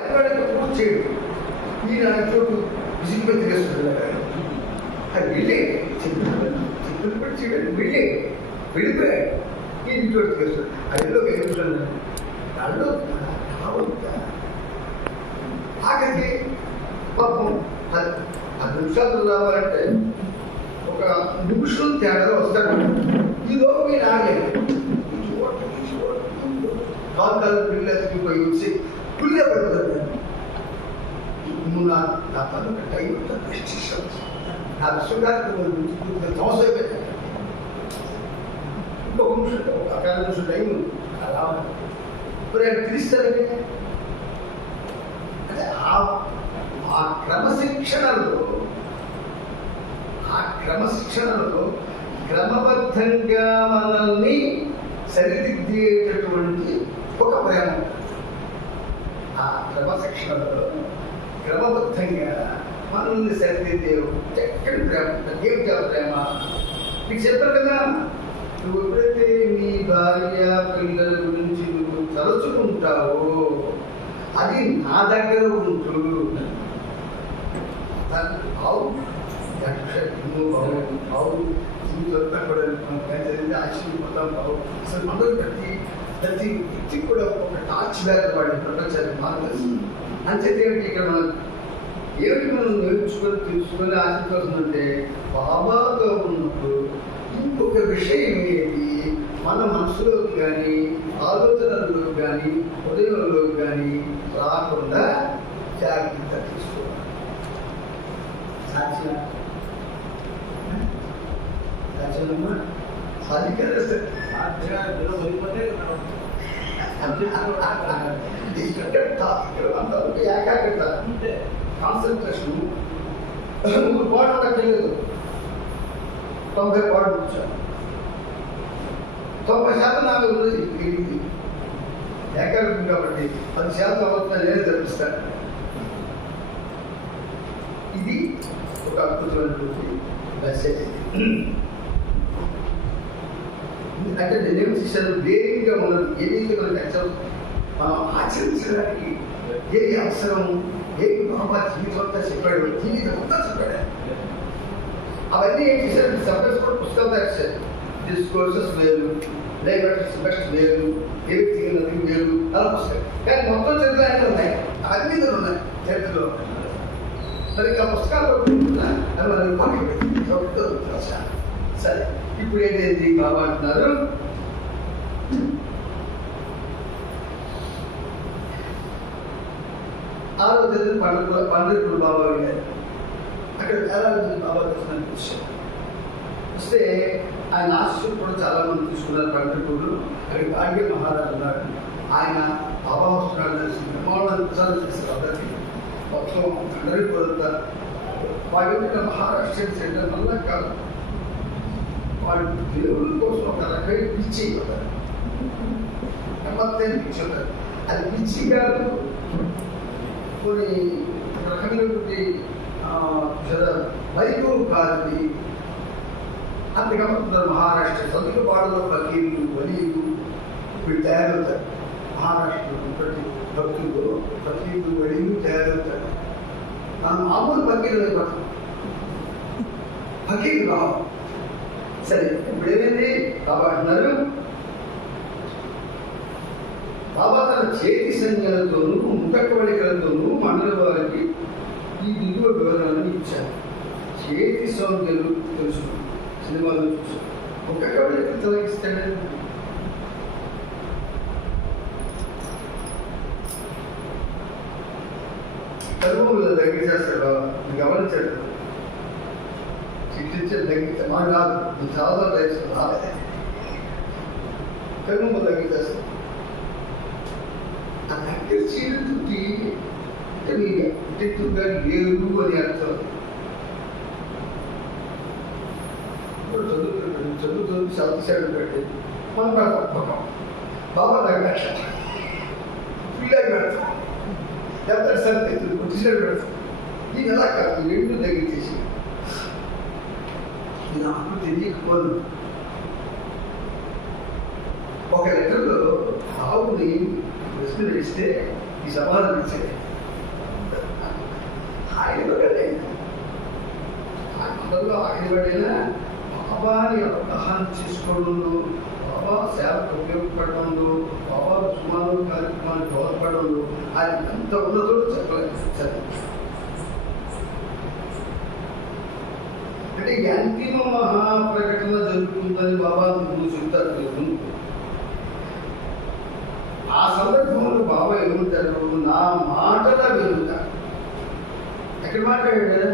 అది పూర్తి చేయడు. ఈయన చోటు విసిగిపోయి తిరిగేస్తున్నాడు. అది వెళ్ళి చిక్కులు పడి చేయడం వెళ్ళిపోయాడు. ఈ ఇంట్లో తిరిగేస్తాడు. అదిలో వెళ్ళిపోతున్నాడు. దాంట్లో ఆఖరికి పాపం 10 నిమిషాలు రావాలంటే ఒక నిమిషం తేడాలో వస్తాడు. ఈ లోపు మీరు ఆగలేదు. కాలు పిల్లలు ఎత్తుకుపోయి వచ్చి పుల్లే పడుతుంది. నువ్వు నా పనులు టైం నా విశ్వగారికి సంవత్సరం అయిపోయింది. ఇంకొక నిమిషం ఒక 5 నిమిషం టైం అలా ఇప్పుడు ఆయన పిలుస్తారంటే అంటే ఆ క్రమశిక్షణలో క్రమబద్ధంగా మనల్ని సరిదిద్దేటటువంటి ఒక ప్రేమ. ఆ క్రమశిక్షణలో క్రమబద్ధంగా మనల్ని సరిదిద్దే చక్కటి ప్రేమ. ఏమిటా ప్రేమ? మీకు చెప్పారు కదా, నువ్వు ఎప్పుడైతే నీ భార్య పిల్లల గురించి నువ్వు తలుచుకుంటావో అది నా దగ్గర ఉంటూ ఆశ్చర్యపోతాం బావు. అసలు అందరూ ప్రతి వ్యక్తి కూడా ఒక టార్చ్ బ్యాగ్ వాడి ప్రపంచాన్ని మార్గదర్శి అంచేది. ఏమిటి ఇక్కడ మనం ఏమిటి మనం నేర్చుకొని తెలుసుకొని ఆశించాల్సిందంటే బాబాతో ఉన్నప్పుడు ఇంకొక విషయం ఏది మన మనసులోకి కానీ ఆలోచనలోకి కానీ హృదయంలోకి కానీ రాకుండా జాగ్రత్త తీసుకోవాలి. సాధ్యమా? సాధికార ఏకాగ్రత, కాన్సన్ట్రేషన్. నువ్వు పాడు తెలియదు. 90 పాడు కూర్చోను. 90% నాకు ఏకాగ్రత కాబట్టి 10% అవుతుందని నేను తెప్పిస్తాను. ఇది ఒక అద్భుతమైనటువంటి మెసేజ్. అంటే నేనేం చేశాను, వేగంగా మనం ఏదైతే మనకి మనం ఆచరించడానికి ఏది అవసరం, ఏది బాబా జీవితం అంతా చెప్పాడు, జీవితం అంతా చెప్పాడు. అవన్నీ ఏం చేశారు, సపరేట్ కూడా పుస్తకాలు రాశారు. డిస్కోర్సెస్ వేరు, డైవర్టర్స్ బెస్ట్ వేరు, ఎవ్రీథింగ్ నథింగ్ వేరు, అలా పుస్తకం. కానీ మొత్తం చరిత్ర ఉన్నాయి, అవన్నీ ఉన్నాయి చరిత్రలో. మరి ఆ పుస్తకాలు సరే. ఇప్పుడు ఏంటండి బాబా అంటున్నారు, ఆరోగ్య పండుగ బాబా వెళ్ళారు. అక్కడ ఆరోగ్య బాబా దర్శనానికి వచ్చారు. వస్తే ఆయన ఆశీస్సులు కూడా చాలా మంది తీసుకున్నారు. పండుగలు అక్కడ భాగ్య మహారాజు ఉన్నారు. ఆయన బాబా వస్తున్నాడు తెలిసి బ్రహ్మాండం చేస్తారు. అందరికీ మొత్తం అందరికీ పొందుతా. వాళ్ళు మహారాష్ట్ర సెంటర్ వల్ల కాదు, వాళ్ళు దేవుళ్ళ కోసం ఒక రకమైన పిచ్చి అయిపోతారు. నమ్మకం పిచ్చి అవుతారు. అది పిచ్చి కాదు, కొన్ని రకమైనటువంటి వైభవం కాదు. అంతకమ్ముతున్నారు. మహారాష్ట్ర సదుకు పాడలో ఫకీర్లు వలీలు వీళ్ళు తయారవుతారు. మహారాష్ట్రలో ప్రతి భక్తులు ఫకీర్లు వలీలు తయారవుతారు. మనం మామూలు ఫకీర్లు అయిపోతాం, ఫకీర్లు రావు. సరే, ఇప్పుడు ఏమైంది? బాబా అంటున్నారు, బాబా తన చేతి సంఖ్యలతోనూ ముఖ కవళికలతోనూ మండల వారికి ఈ దిగువ వివరాలను ఇచ్చారు. చేతి సంఖ్యలు తెలుసు, సినిమాలు చూసు, ముఖ కవళికలు తొలగిస్తాడని. కర్మముల దగ్గర చేస్తాడు బాబా. గమనించాడు, శిక్షించే దగ్గర మా కాదు, నువ్వు చాలా రైతు రాలేదు. కర్మముల దగ్గర చేస్తాడు. ఆ దగ్గర చీరతుకి టిట్టుగా లేరు అని అర్థం. ఇప్పుడు చదువుతుంది సౌత్ పెట్టి మనం పెడతాం. బాబా దగ్గర పిల్లలు పెడతాం, ఎంత సరే టీషర్ట్ పెడతాం. ఇది ఎలా కాదు, రెండు దగ్గర చేసి నాకు తెలియకపోదు. ఒక లెటర్లో ఆవుని ప్రశ్న వేస్తే ఈ సమాధానం ఇచ్చాయి. ఆయన పడ్డాడు. అందరిలో ఆయన పడినా బాబాని అవగాహన చేసుకోవడం, బాబా సేవకు ఉపయోగపడడం, బాబా సుమారు కార్యక్రమాన్ని దోహదపడడం, ఆయన ఎంత ఉన్నదో చెప్పలేదు. అంటే ఈ అంతిమ మహాప్రకటన జరుగుతుందని బాబా ముందు చెప్తారు. ఆ సందర్భంలో బాబా ఏమంటారు? నా మాటల వెలుగుతారు. ఎక్కడ మాట్లాడాడు?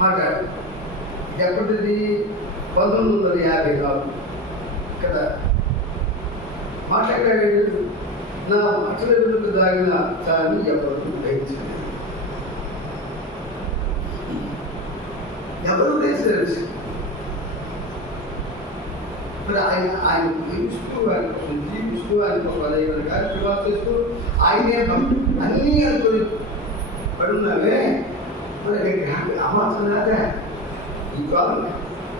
మాట్లాడు. ఎప్పటిది? 1954 కదా మాట్లాడాడు. నా మాటల వెలుగు దాగిన అర్థాన్ని ఎవరు గ్రహించలేదు. ఎవరు తెలుసు. మరి ఆయన జీవిస్తూ, ఆయన కోసం జీవిస్తూ, ఆయన కోసం అనేక కార్యక్రమాలు చేస్తూ, ఆయనే అన్నీ అనుకుని పడున్నావే. మరి ఆ మాత్రం నాదే ఈ కాలం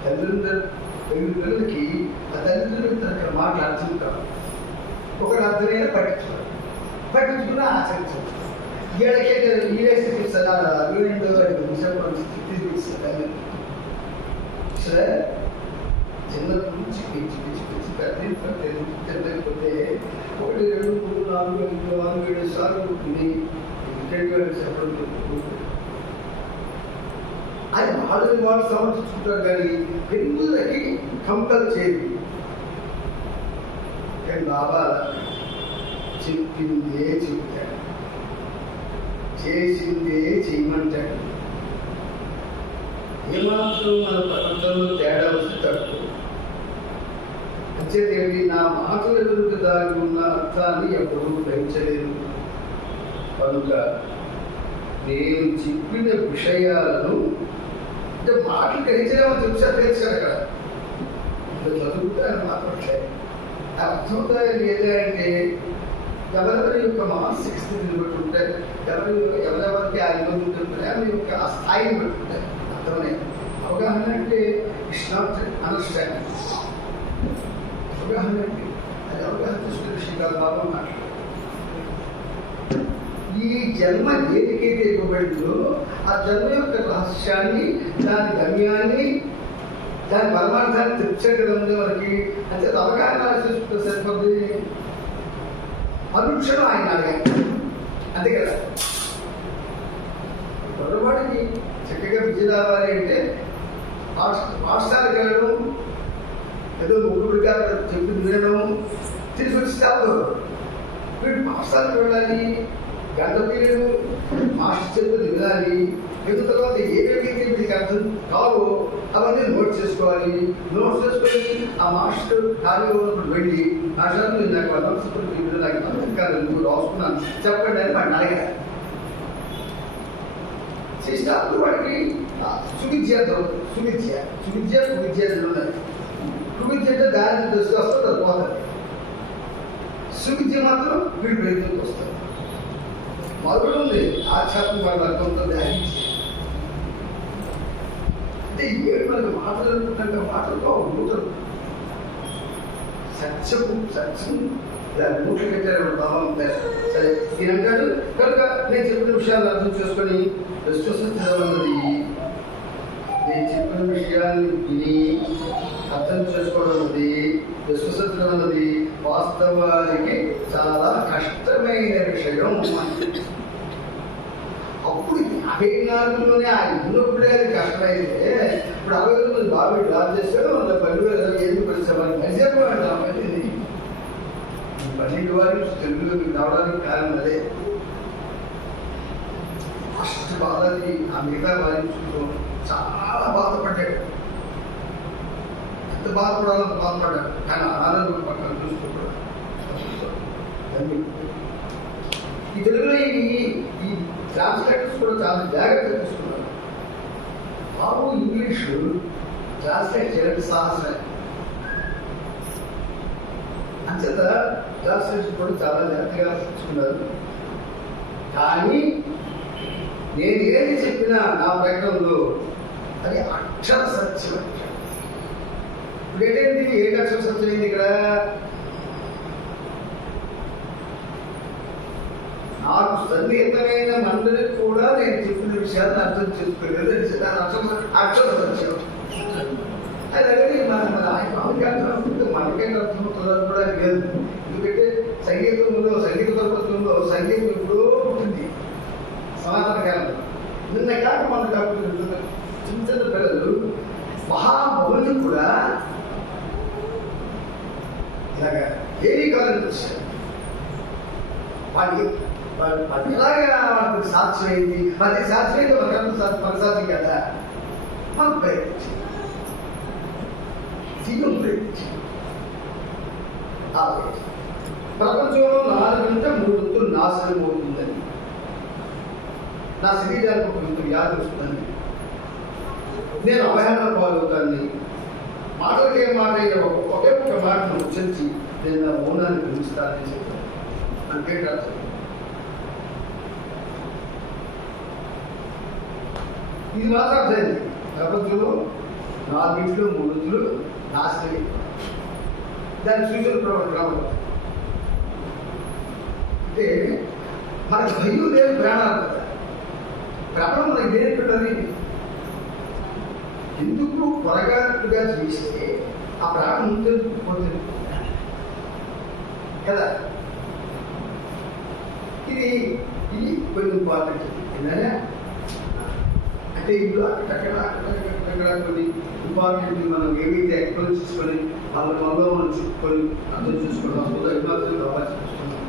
తల్లిదండ్రులకి ఆ తల్లిదండ్రులు తన మాటలు అర్థం ఒకరు అర్థమైనా పట్టించుకున్నా ఆచరించారు. ఏళ్ళకే ఈవేసి సలాలు 22 నిమిషాలు స్థితి సరే చిన్నప్పటి నుంచి పిచ్చి పిచ్చి పిచ్చి తెలియకపోతే 1, 2, 3, 4, 5, 6, 7 సార్లు ఉంటుంది. ఇంటర్వ్యూ చెప్పడం అది వాళ్ళు సమర్థించుకుంటారు, కానీ పిల్లలకి కంపల్ చేయదు. కానీ బాబా చెప్పిందే చెప్తాడు, చేసిందే చేయమంటాడు. ఏమాత్రం మన ప్రపంచంలో తేడా వస్తే తక్కువ. అంచేతేంటి? నా మాటల ఎదురు దాగి ఉన్న అర్థాన్ని ఎప్పుడూ గ్రహించలేదు. కనుక నేను చెప్పిన విషయాలను అంటే మాటలు గ్రహించలేమో తెలిసాడు కదా. ఇప్పుడు చదువుతాను మాట్లాడలేదు, అర్థమవుతాయి లేదా అంటే ఎవరెవరి యొక్క మానసిక స్థితిని బట్టి ఉంటాయి, ఎవరెవరికి ఆ ఇబ్బంది ఉంటుంటాయి, ఆమె యొక్క ఆ స్థాయిని బట్టి ఉంటాయి. అర్థమనే అవగాహన అంటే ఇట్స్ నాట్ అండర్స్టాండింగ్. అవగాహన అంటే అది అవగాహన చేసుకునే విషయం కాదు. బాబా మాట్లాడు. ఈ జన్మ దేనికైతే ఇవ్వబడిందో ఆ జన్మ యొక్క రహస్యాన్ని, దాని గమ్యాన్ని, దాని పరమార్థాన్ని తెచ్చడం మనకి అంటే అవగాహన చేసుకుంటే సరిపోతుంది. అనుక్షణం ఆయన అడగాలి, అంతే కదా. పొరపాటుకి చక్కగా విద్య రావాలి అంటే పాఠశాలకు వెళ్ళడం, ఏదో ముగ్గురుగా చెప్పి వినడం, తిరిగి వచ్చి కాదు. వీడు పాఠశాలకు వెళ్ళాలి, గంట పీరియడ్ మాస్టర్ చెప్పులు వినాలి. విన్న తర్వాత ఏవేవైతే మీకు అర్థం కావో అవన్నీ నోట్ చేసుకోవాలి. నోట్ చేసుకొని ఆ మాస్టర్ ఖాళీగా ఉన్నప్పుడు వెళ్ళి మాస్టర్ నేను నాకు వల్ల నాకు అర్థం కాదు, నువ్వు రాసుకున్నాను చెప్పండి అని వాడిని అడగాలి. చేస్తే అప్పుడు వాడికి సువిద్య ఉన్నాయి. సువిద్య అంటే దాని దృష్టి వస్తుంది, అది పోతుంది. సువిద్య మాత్రం వీడి ప్రయత్నంకి వస్తుంది. మొదలు ఉంది ఆధ్యాత్మిక వర్గంతో ధ్యానించి అంటే ఏడు మనకు మాట్లాడుకుంటే మాటలతో నూతలు సత్యం దాని నూట్లు పెట్టారు భావం ఉంటాయి. సరే దీనంటాడు కనుక నేను చెప్పిన విషయాలు అర్థం చేసుకొని విశ్వసించడం, నేను చెప్పిన విషయాన్ని విని అర్థం చేసుకోవడం అన్నది, విశ్వసించడం అన్నది వాస్తవానికి చాలా కష్టమైన విషయం. అప్పుడు 54లోనే ఆయన ఉన్నప్పుడే అది కష్టమైతే ఇప్పుడు 60 బాబు డ్రాప్ చేస్తాడు. 12,000 ఎందుకు వచ్చామని కలిసేపోయాడు. ఆ పని 12 వారి తెలుగులోకి రావడానికి కారణం అదే. ఫస్ట్ బాధని ఆ మిగతా వారించుకుంటూ చాలా బాధపడ్డాడు. ఎంత బాధపడాలని బాధపడ్డాడు, కానీ ఆనందం పక్కన చూసుకోకూడదు. ఈ తెలుగులో ఈ ట్రాన్స్లేటర్స్ కూడా చాలా జాగ్రత్తగా తీసుకున్నారు. బాబు ఇంగ్లీషు ట్రాన్స్లేట్ చేయడానికి సాహసం. అంచేత ట్రాన్స్లేషన్ కూడా చాలా జాగ్రత్తగా తీసుకున్నారు. కానీ నేను ఏది చెప్పినా నా ప్రకటనలో అది అక్షర సత్యం. ఇప్పుడు ఏంటంటే ఏ అక్షర సత్యం ఇక్కడ నాకు సన్నిహితమైన మండలి కూడా నేను చెప్పిన విషయాన్ని అర్థం చేసుకోలేదు. అక్షర సత్యం. అది మన ఆయన మనకైనా అర్థమవుతుందని కూడా లేదు. ఎందుకంటే సంగీత ప్రపంచంలో సంగీతం ఎప్పుడో ఉంటుంది సనాతన కాలంలో. నిన్న కాక మన కాబట్టి చిన్న చిన్న పిల్లలు మహాబలులు కూడా ఇలాగా ఏమీ కాదని వచ్చారు. వాళ్ళు ఎలాగా వాళ్ళకి సాధ్యమైంది, వాళ్ళకి సాధ్యమైంది మన సాధ్యం కదా. మనం ప్రయత్నించాం, జీవం ప్రయత్నించాం. ప్రపంచంలో 4/3 నాశనం అవుతుందని, నా శరీరానికి ఒక ఇంత వ్యాధి వస్తుందని, నేను అవహేళన పాల్గొతాన్ని, మాటలకే మాట ఒకే ఒక మాటను ఉచ్చరించి నేను నా మౌనాన్ని పెంచుతానని చెప్పాను. అంటే అర్థం ఇది మాత్రం అర్థమైంది. ప్రపంచంలో 4/3 నాశనం. దాన్ని సూచన క్రమం అంటే మనకు భయం లేదు, ప్రాణాలు కదా. ప్రాణం మనకి దేని పెట్టాలి? ఎందుకు పొరగాట్టుగా చేస్తే ఆ ప్రాణం ముందుపోతుంది కదా. ఇది కొంచెం ఇంపార్టెంట్. ఏంటంటే అంటే ఇప్పుడు అక్కడ కొన్ని ఇంపార్టెంట్ మనం ఏవైతే ఎక్స్ప్లెయిన్ చేసుకొని మనలో మనం చెప్పుకొని అర్థం చేసుకున్నాం. ఇబ్బందులు కావాల్సి వస్తున్నాం.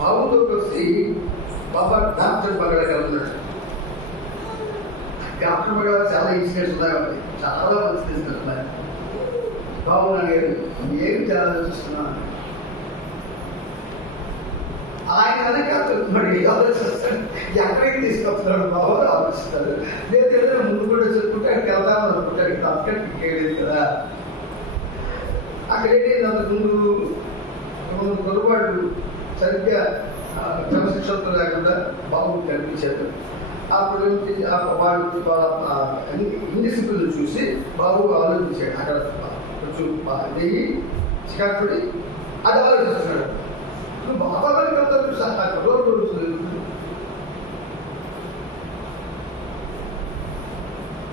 బాబుతో కలిసి బాబా డాక్టర్ మగడ ఉన్నాడు. డాక్టర్ మగడ చాలా ఇన్సిడెంట్స్ ఉన్నాయి, చాలా మంచి ఇన్సిడెంట్స్ ఉన్నాయి. బాబు నాగేరు ఏమి చాలా ఆలోచిస్తున్నాను. ఆయన మరి ఆలోచిస్తాడు, ఎక్కడికి తీసుకొస్తున్నాడు బాబు ఆలోచిస్తాడు. లేదంటే ముందు కూడా చెప్పుకుంటే అక్కడికి వెళ్తామని అనుకుంటాడు. ఇక్కడ అక్కడికి వెళ్ళేది కదా. అక్కడ ఏంటి అంతకుముందు పొరపాటు సరిగ్గా క్రమశిక్షణతో లేకుండా బాబు కనిపించాడు. అప్పుడు వాడు ఇండిసిప్లిన్ చూసి బాబు ఆలోచించాడు. అక్కడ కొంచెం నెయ్యి చికాకుడి అది ఆలోచిస్తున్నాడు. బాబా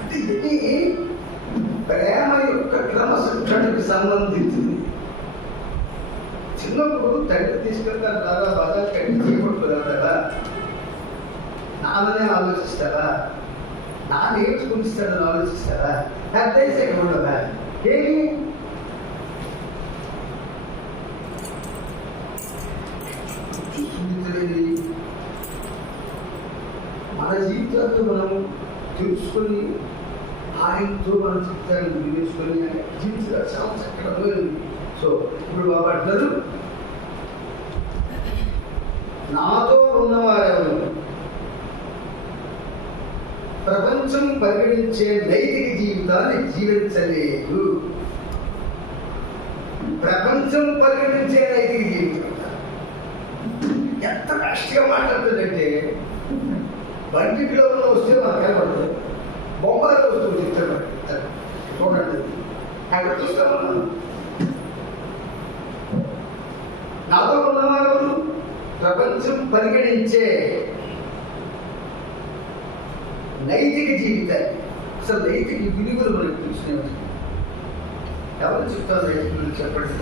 అంటే ఇది ప్రేమ యొక్క క్రమశిక్షణకి సంబంధించింది. చిన్నప్పుడు తండ్రి తీసుకెళ్తారు దాదా బాగా కట్టి చేయకూడదు కదా. నాన్ననే ఆలోచిస్తారా, నాన్న ఏమి కొనిస్తాడని ఆలోచిస్తారా? పెద్ద ఎక్కడ ఉండదా? ఏమి మన జీవితాన్ని మనం తెలుసుకొని ఆయనతో మన జీవితాన్ని వినేసుకొని జీవితాలు చాలా చక్కగా. సో ఇప్పుడు బాబా అంటారు, నాతో ఉన్నవారెవరు ప్రపంచం పరిగణించే నైతిక జీవితాన్ని జీవించలేదు. ప్రపంచం పరిగణించే నైతిక జీవితం ఎంత కష్టంగా మాట్లాడుతుందంటే, బండిలో ఉన్న వస్తే మనకు కనబడుతుంది, బొమ్మలో వస్తువు చెప్తారు చూడండి. అక్కడ చూస్తామన్నా నాతో ఉన్నవారు ప్రపంచం పరిగణించే నైతిక జీవితాన్ని, అసలు నైతిక విలువలు మనకు తెలిసినవి. ఎవరు చెప్తారు నైతిక విలువలు చెప్పండి.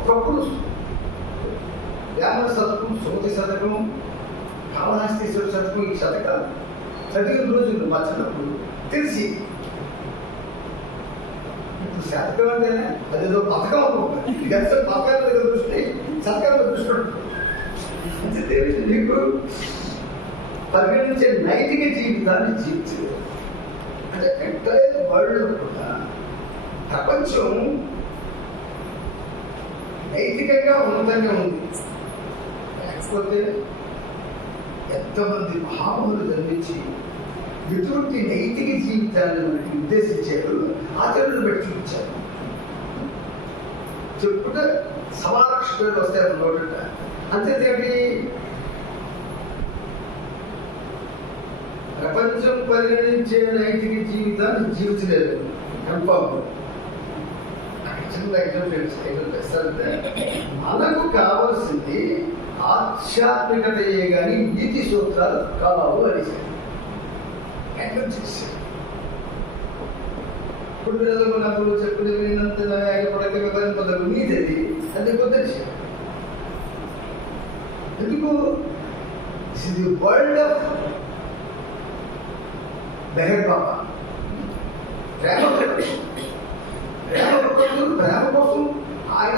ఒకప్పుడు వ్యామన శతకం, సోది శతకం, కాళహస్తీశ్వర శతకం, ఈ శతకాలు చదివిన రోజులు మా చిన్నప్పుడు తెలిసి. ఇప్పుడు శతకం అంటేనే అదేదో పథకం అనుకుంటుంది. పథకాల దృష్టి శతకాల దృష్టి నీకు పరిగణించే నైతిక జీవితాన్ని జీవించలేదు. అంటే ఎంటైర్ వరల్డ్ కూడా ప్రపంచం నైతికంగా ఉన్నతంగా ఉంది. లేకపోతే ఎంతమంది మహాములు జన్మించి ఎటువంటి నైతిక జీవితాన్ని మనకి నిర్దేశించారు, ఆచరణను బట్టి చూపించారు. చెప్పుకుంటే సమారక్షకులు వస్తాయి నోట. అంతేంటి ప్రపంచం పరిగణించే నైతిక జీవితాన్ని జీవించలేదు. కన్ఫర్మ్. నాకు చిన్న ఎగ్జాంపుల్ తెస్తారంటే, మనకు కావాల్సింది ఆధ్యాత్మికతయే కానీ నీతి సూత్రాలు కావు అనేసి ఎక్కడ చేశారు. ఇప్పుడు పిల్లలకు చెప్పులు వినంత పడక వివరింపదలు నీతి అది కుదర్చారు. ఎందుకు ది వరల్డ్ ఆఫ్ బెహర్ బాబా. ప్రేమ కోసం ఆయన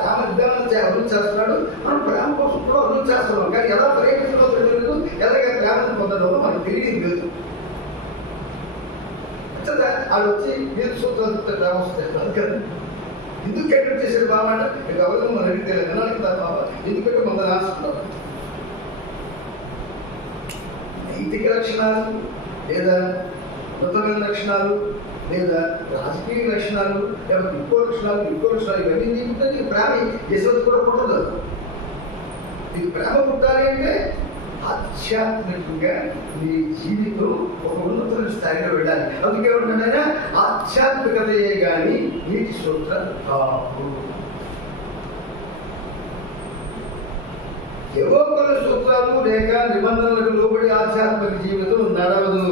ప్రేమ విధానం అభివృద్ధి చేస్తున్నాడు. మనం ప్రేమ కోసం కూడా అభివృద్ధి చేస్తున్నాం. కానీ ఎలా పర్యటించడో తెలియదు, ఎలాగ ప్రేమను పొందడమో మనకు తెలియదు లేదు. వాళ్ళు వచ్చి మీరు సూత్రాలు ప్రేమ వస్తాయి కదా. ఎందుకు ఎక్కడ చేశారు బాబా అంటే ఎవరు మనం అడిగితే వినాలి కదా బాబా, ఎందుకంటే మన రాసుకున్నాం. నైతిక లక్షణాలు లేదా మతమైన లక్షణాలు లేదా రాజకీయ లక్షణాలు లేకపోతే ఇంకో లక్షణాలు ఇవన్నీ నీకుంటే నీకు ప్రేమ యశోది కూడా పుట్టదు. నీకు ప్రేమ పుట్టాలి అంటే ఆధ్యాత్మికంగా నీ జీవితం ఒక ఉన్నతమైన స్థాయిలో వెళ్ళాలి. అందుకే ఏమంటున్నాడైనా ఆధ్యాత్మికతయే కానీ నీతి సూత్రాలు కావు. ఏవో కొన్ని సూత్రాలు లేక నిబంధనలకు లోబడి ఆధ్యాత్మిక జీవితం నడవదు.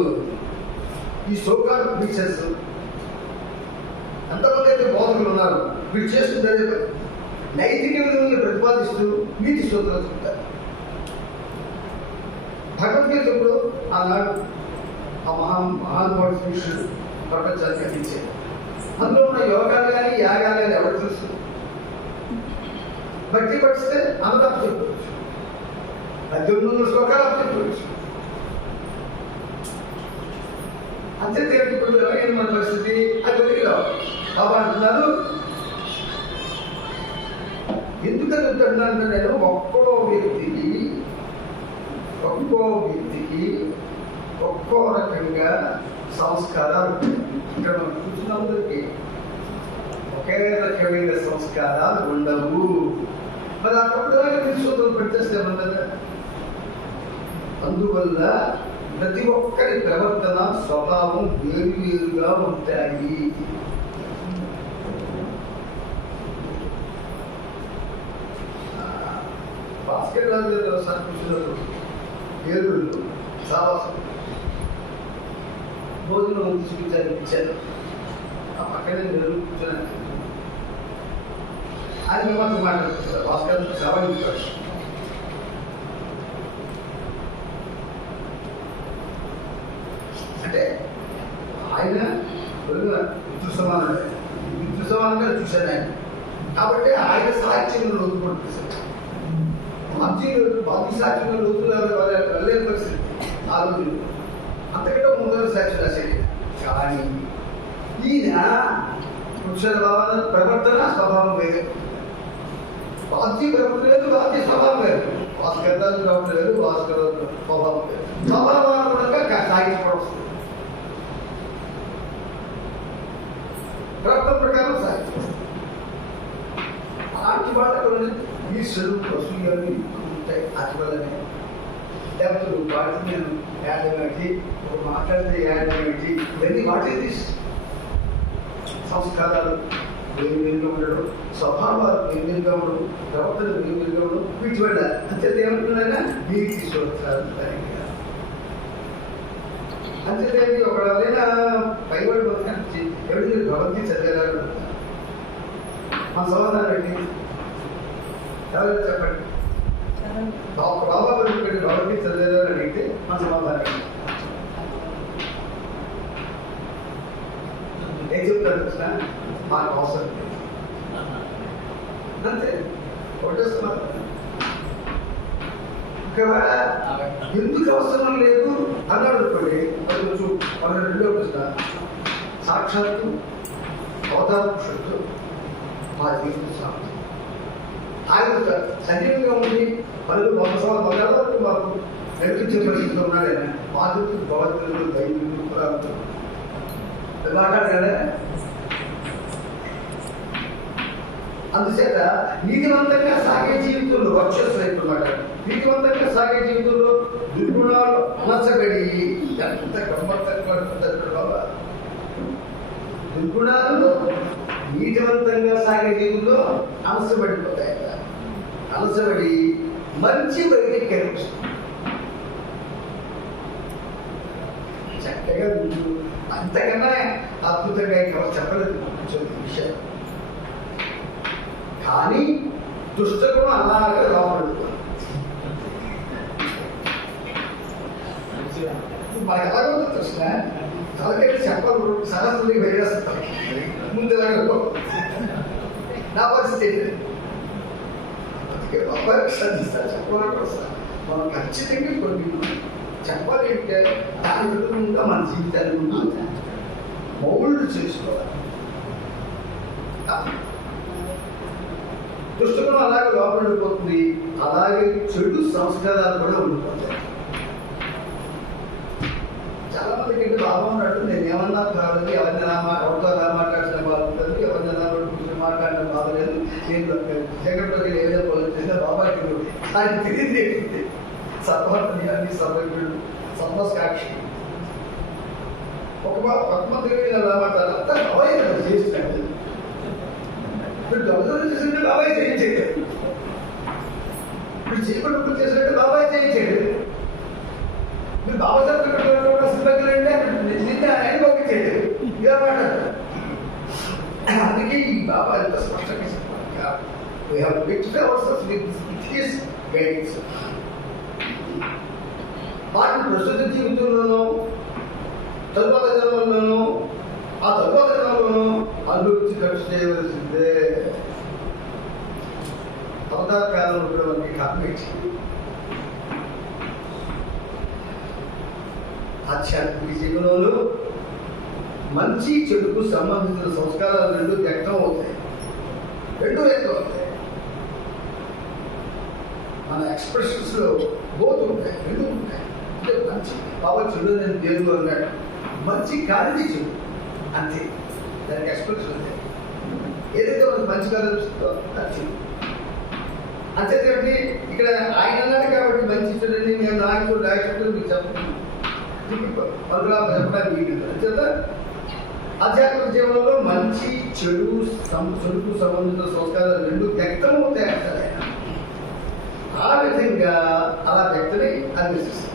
ఈ సోకాల్ టీచర్స్ అంతమంది అయితే బోధకులు ఉన్నారు. వీళ్ళు చేస్తుంటే నైతిక విలువలను ప్రతిపాదిస్తూ నీతి సూత్రాలు చెప్తారు. భగవద్గీత ఇప్పుడు ఆనాడు ఆ మహానుభావుడు శ్రీకృష్ణుడు ప్రపంచానికి అందించారు. అందులో ఉన్న యోగాలు కానీ యాగాలు కానీ ఎవరు తెలుసు? భక్తి పడిస్తే అంత చెప్పుకోవచ్చు. 18 శ్లోకాలు చెప్పుకోవచ్చు. అంతే ఇప్పుడు ఎలాగైనా మన పరిస్థితి అది వెలిగిలో బాబా అంటున్నారు. ఎందుకని అంటున్నాను నేను, ఒక్కో వ్యక్తికి ఒక్కో రకంగా సంస్కారాలు ఇక్కడ మనం చూసినందరికీ ఒకే రకమైన సంస్కారాలు ఉండవు. మరి అప్పుడు తీసుకుంటాం పెట్టేస్తే ఉండదు. అందువల్ల ప్రతి ఒక్కరి ప్రవర్తన స్వభావం వేరువేరుగా ఉంటాయి. భాస్కర్ రాజు గారు సార్ కూర్చున్నప్పుడు ఏడుగురు సావాసం భోజనం చూపించారు. ఆ పక్కనే నేను కూర్చున్నాను. ఆయన మాత్రం మాట్లాడుతున్నారు. భాస్కర్ సవాల్ అంటే ఆయన విద్యుత్ సమానంగా చూశాను ఆయన. కాబట్టి ఆయన సాహిత్యంలో లోతుపడుతుంది. బాధ్య సాహిత్యంలో లోతులు వెళ్ళలేని పరిస్థితి ఆ రోజులు. అంతకంటే ముందర సాక్షి రాసేది. కానీ ఈయన పురుష ప్రవర్తన స్వభావం వేరు. బాధ్య ప్రవర్తన లేదు, బాధ్య స్వభావం వేరు. భాస్కర్ రాజు ప్రవర్తన లేదు, భాస్కర్ స్వభావం వేరు. స్వభావానుగుణంగా సాహిత్యం కూడా వస్తుంది. ప్రవర్తన ప్రకారం సాహిత్యం అలాంటి వాళ్ళకు ఈశ్వరుడు వసూలు ఉంటాయి. వాటి వల్లనే లేకపోతే వాటిని నేను యాడ్ పెట్టి ఒక మాట్లాడితే యాడ్ పెట్టి ఇవన్నీ వాటి సంస్కారాలు వేరువేరుగా ఉండడం, స్వభావాలు వేరువేరుగా ఉండడం, ప్రవర్తన వేరువేరుగా ఉండడం, వీటి వల్ల అంతే ఏమంటున్నా నీతి సూత్రాలు. అంతేదేమి ఒకవేళ పైవాడు ఎవరి మీరు భగవద్గీత చదివారు మన సమాధానం ఏంటి? ఎవరైనా చెప్పండి. బాబా పెట్టి భగవద్గీత చదివారు అని అడిగితే మన సమాధానం ఏంటి? ఏం చెప్తారు కృష్ణ? మాకు అవసరం అంతే. ఒకటే సమాధానం. ఒకవేళ ఎందుకు అవసరం లేదు అన్నాడు అనుకోండి, అది కొంచెం 12 కృష్ణ సాక్షాత్తు అవతార పురుషుడు మా జీవితం సాగు. ఆయన సజీవంగా ఉండి 100 సంవత్సరాల వరకు మాకు నడిపించే పరిస్థితిలో ఉన్నాడు. ఆయన మాధుర్యులు, భగవద్గీతలు, దైవులు, పురాణాలు మాట్లాడారా? అందుచేత నీతివంతంగా సాగే జీవితంలో వర్చస్సు అయిపోమాట. నీతివంతంగా సాగే జీవితంలో దుర్గుణాలు అణచబడి ఎంత గమ్మత్తంగా బాబా దుర్గుణాలు నీతివంతంగా సాగే జీవుల్లో అలసపడిపోతాయి. అలసపడి మంచి బయటికి కనిపిస్తుంది. చక్కగా ముందు అంతకన్నా అద్భుతంగా ఇంకా చెప్పలేదు విషయం. కానీ దుష్టగుణం అలాగే లోపడుతుంది. మనకు ఎలాగో కృష్ణ తలకెళ్ళి చెప్పలు సరస్వతికి వెళ్ళేస్తాం. ముందు ఎలాగో నా పరిస్థితి ఏంటి? శ్రద్ధిస్తారు చెప్పాలి కూడా సార్. మనం ఖచ్చితంగా కొన్ని చెప్పాలి అంటే దాని విధంగా మన జీవితాన్ని మౌళ్ళు చేసుకోవాలి. దుష్టగుణం అలాగే లోపల ఉండిపోతుంది. అలాగే చెడు సంస్కారాలు కూడా ఉండిపోతాయి. చాలా మందికి ఏంటి లాభం ఉన్నట్టు నేను ఏమన్నా కాదు, ఎవరిని ఎవరితో ఎలా మాట్లాడిన బాగుంటుంది, ఎవరిని ఎలా మాట్లాడిన బాగలేదు, నేను జగన్లోకి ఏదో పోలీసు చేసిన బాబాకి ఆయన తిరిగి సర్వజ్ఞాన్ని సర్వజ్ఞుడు సర్వసాక్షి. ఒక మంది ఎలా మాట్లాడారు అంతా బాబాయ్ చేస్తున్నాడు. ఇప్పుడు దొంగతనం చేసినట్టు బాబాయ్ చేయించాడు, ఇప్పుడు చీకటి చేసినట్టు బాబాయ్ చేయించాడు. మీరు బాబా సిబ్బంది ఆయన పంపించాడు. ఇలా మాట్లాడారు. అందుకే ఈ బాబా ఎంత స్పష్టంగా చెప్పాలి. We have fixed ourselves with his guidance. వాటిని ప్రస్తుత జీవితంలోనూ తరువాత జన్మల్లోనూ ఆ తరువాత జన్మలోనూ అనుభవించి ఖర్చు చేయవలసిందే. అవతార కాలంలో కూడా మనకి కాంపిటీషన్. ఆధ్యాత్మిక జీవనంలో మంచి చెడుకు సంబంధించిన సంస్కారాలు రెండు వ్యక్తం అవుతాయి. మన ఎక్స్ప్రెషన్స్ లో బోత్ ఉంటాయి, రెండు ఉంటాయి. అంటే మంచి బాబా చెడు నేను దేవుడు అన్నాడు, మంచి కానిది చెడు అంతే. దానికి ఎక్స్ప్రెషన్ ఉంటాయి. ఏదైతే మనకు మంచి కాదనిపిస్తుందో అది చెడు అంతేకాండి. ఇక్కడ ఆయన అన్నాడు కాబట్టి మంచి చెడుని నేను నాయకుడు రాయకుడు మీకు చెప్పండి చేత ఆధ్యాత్మిక జీవనంలో మంచి చెడుకు సంబంధించిన సంస్కారాలు రెండు వ్యక్తమవుతాయి. ఆ విధంగా అలా వ్యక్తమై అన్వేషిస్తాం.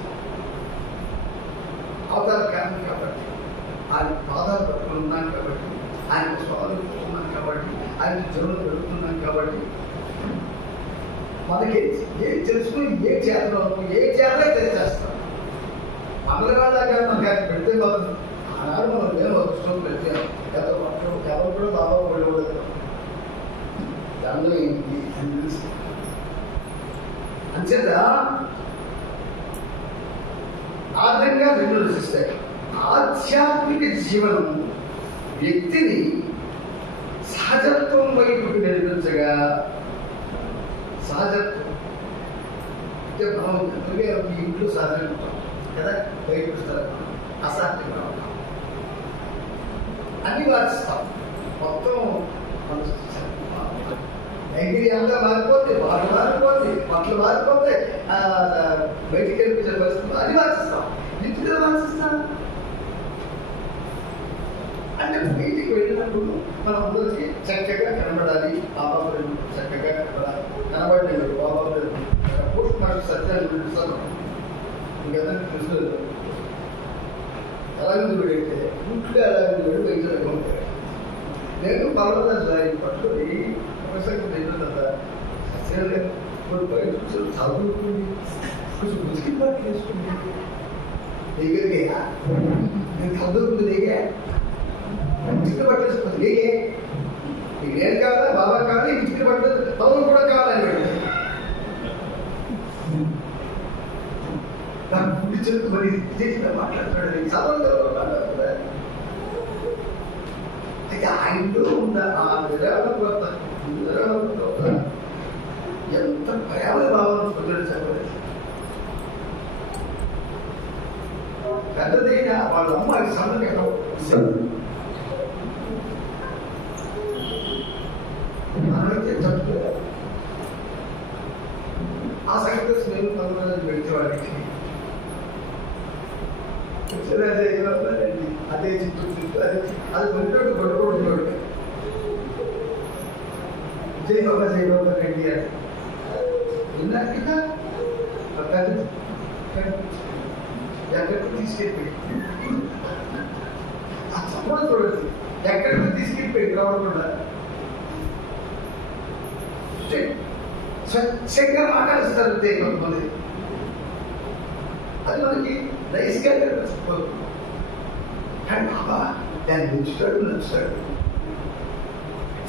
అవతార కారణం కాబట్టి, ఆయన పాదాలు పట్టుకున్నాను కాబట్టి, ఆయన స్వామి పెట్టుకున్నాను కాబట్టి, ఆయన జనులు పెడుతున్నాను కాబట్టి మనకి ఏం తెలుసుకుని ఏ చేతలో ఏ చేతలే తెలిసేస్తాం. మంగళవాళ్ళగా మనకి ఆయన పెడితే మనం ఆనాడు మనం నేను అదృష్టం పెట్టాం. ఎవరు కూడా బాబా పడకూడదు. దానిలో ఏంటి అంచేత ఆ విధంగా రెండు రచిస్తాయి. ఆధ్యాత్మిక జీవనం వ్యక్తిని సహజత్వం వైపుకు నడిపించగా, సహజత్వం అంటే మనం ఇంట్లో సహజంగా ఉంటాం కదా, బయట వస్తారు అసాధ్యంగా ఉంటాం, అన్ని వారిస్తాం. మొత్తం నైజీరియాగా మారిపోతే, వాళ్ళు మారిపోతే, పట్లు మారిపోతే, బయటికి కనిపించే పరిస్థితులు అది మార్చిస్తాం. ఎందుకు మార్చిస్తాం అంటే బయటికి వెళ్ళినప్పుడు మనం అందరికీ చక్కగా కనబడాలి. బాబా చక్కగా కనబడాలి. కనబడలేదు బాబా పోస్ట్ మాస్టర్ సత్యాన్ని పిలుస్తాను. ఇంకెందరికి తెలుసు ఎలాగ అయితే ఇంట్లో ఎలాగ బయట ఉంటాయి. నేను పర్వాలేదు పట్టుకొని ఒకసారి ఇప్పుడు బయట చదువుతుంది, కొంచెం మురికి పట్టు వేసుకుంది. దగ్గరగా నేను చదువుకుంది దిగే మురికి పట్టేసుకుంది దిగే. నీకు నేను కావాలా, బాబా కావాలి, మురికి పట్టలేదు, పదవులు కూడా కావాలని పెట్టి నాకు గుడి చెట్టు మరి చేసిన మాట్లాడుతున్నాడు. చదవగలరు అయితే ఆయనలో ఉన్న ఆ విరాళ ఎంత పర్యావరణ భావం పొందడం చెప్పలేదు. పెద్దదైన వాళ్ళ అమ్మాయి సన్నగా మనమైతే తట్టుకోవాలి. ఆ సంగతి నేను పంతొమ్మిది పెడితే వాడికి అదే చుట్టూ అదే అది కొనుక్కోడు కొట్టుకోడు జై బాబా కండి అని విన్నారు కదా. ఎక్కడికి తీసుకెళ్ళిపోయి ఆ చప్పడం చూడదు, ఎక్కడికి తీసుకెళ్ళిపోయి రావకుండా స్వచ్ఛంగా మాట్లాడిస్తారు కొంతమంది. అది మనకి రైస్గా కనిపించకపోదు, కానీ బాబా దాన్ని నచ్చుతాడు.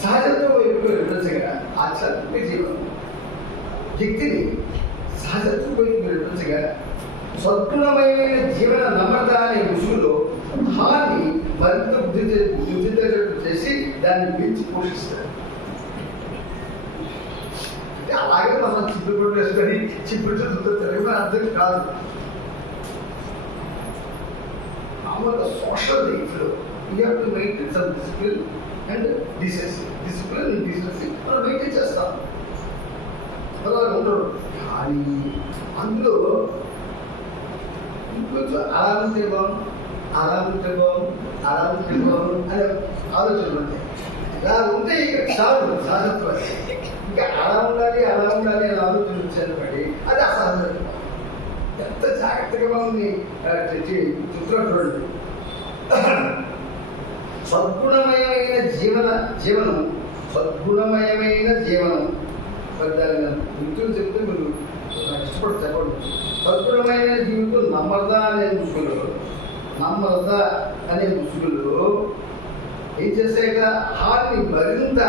సహజత్వం వైపు వెళ్ళొచ్చగా ఆధ్యాత్మిక జీవనం వ్యక్తిని సహజత్వం వైపు వెళ్ళొచ్చగా సద్గుణమైన జీవన నమ్రత అనే ముసుగులో హాని మరింత వృద్ధి చేసి దాన్ని పెంచి పోషిస్తారు. అంటే అలాగే మనం చిప్పుడు వేసుకొని చిప్పుడు చుట్టూ అర్థం కాదు. మామూలుగా సోషల్ లైఫ్లో you have to maintain some discipline and discipline and decency మనం మెయింటైన్ చేస్తాం. అలా ఉండరు. కానీ అందులో ఇంకొంచెం ఆరామితే బాగుంది అనే ఆలోచనలు ఉంటాయి. ఇలా ఉంటే ఇక చాలు సహజత్వం. ఇంకా అలా ఉండాలి అనే ఆలోచన వచ్చాను బట్టి అది అసహజం. ఎంత జాగ్రత్తగా మనల్ని చిత్రం చూడండి. సద్గుణమయమైన జీవనం దాన్ని మిత్రులు చెప్తే మీరు నాకు చెప్పండి. సద్గుణమైన జీవితం నమ్రత అనే ముసుగులో ఏం చేశాక హాన్ని మరింత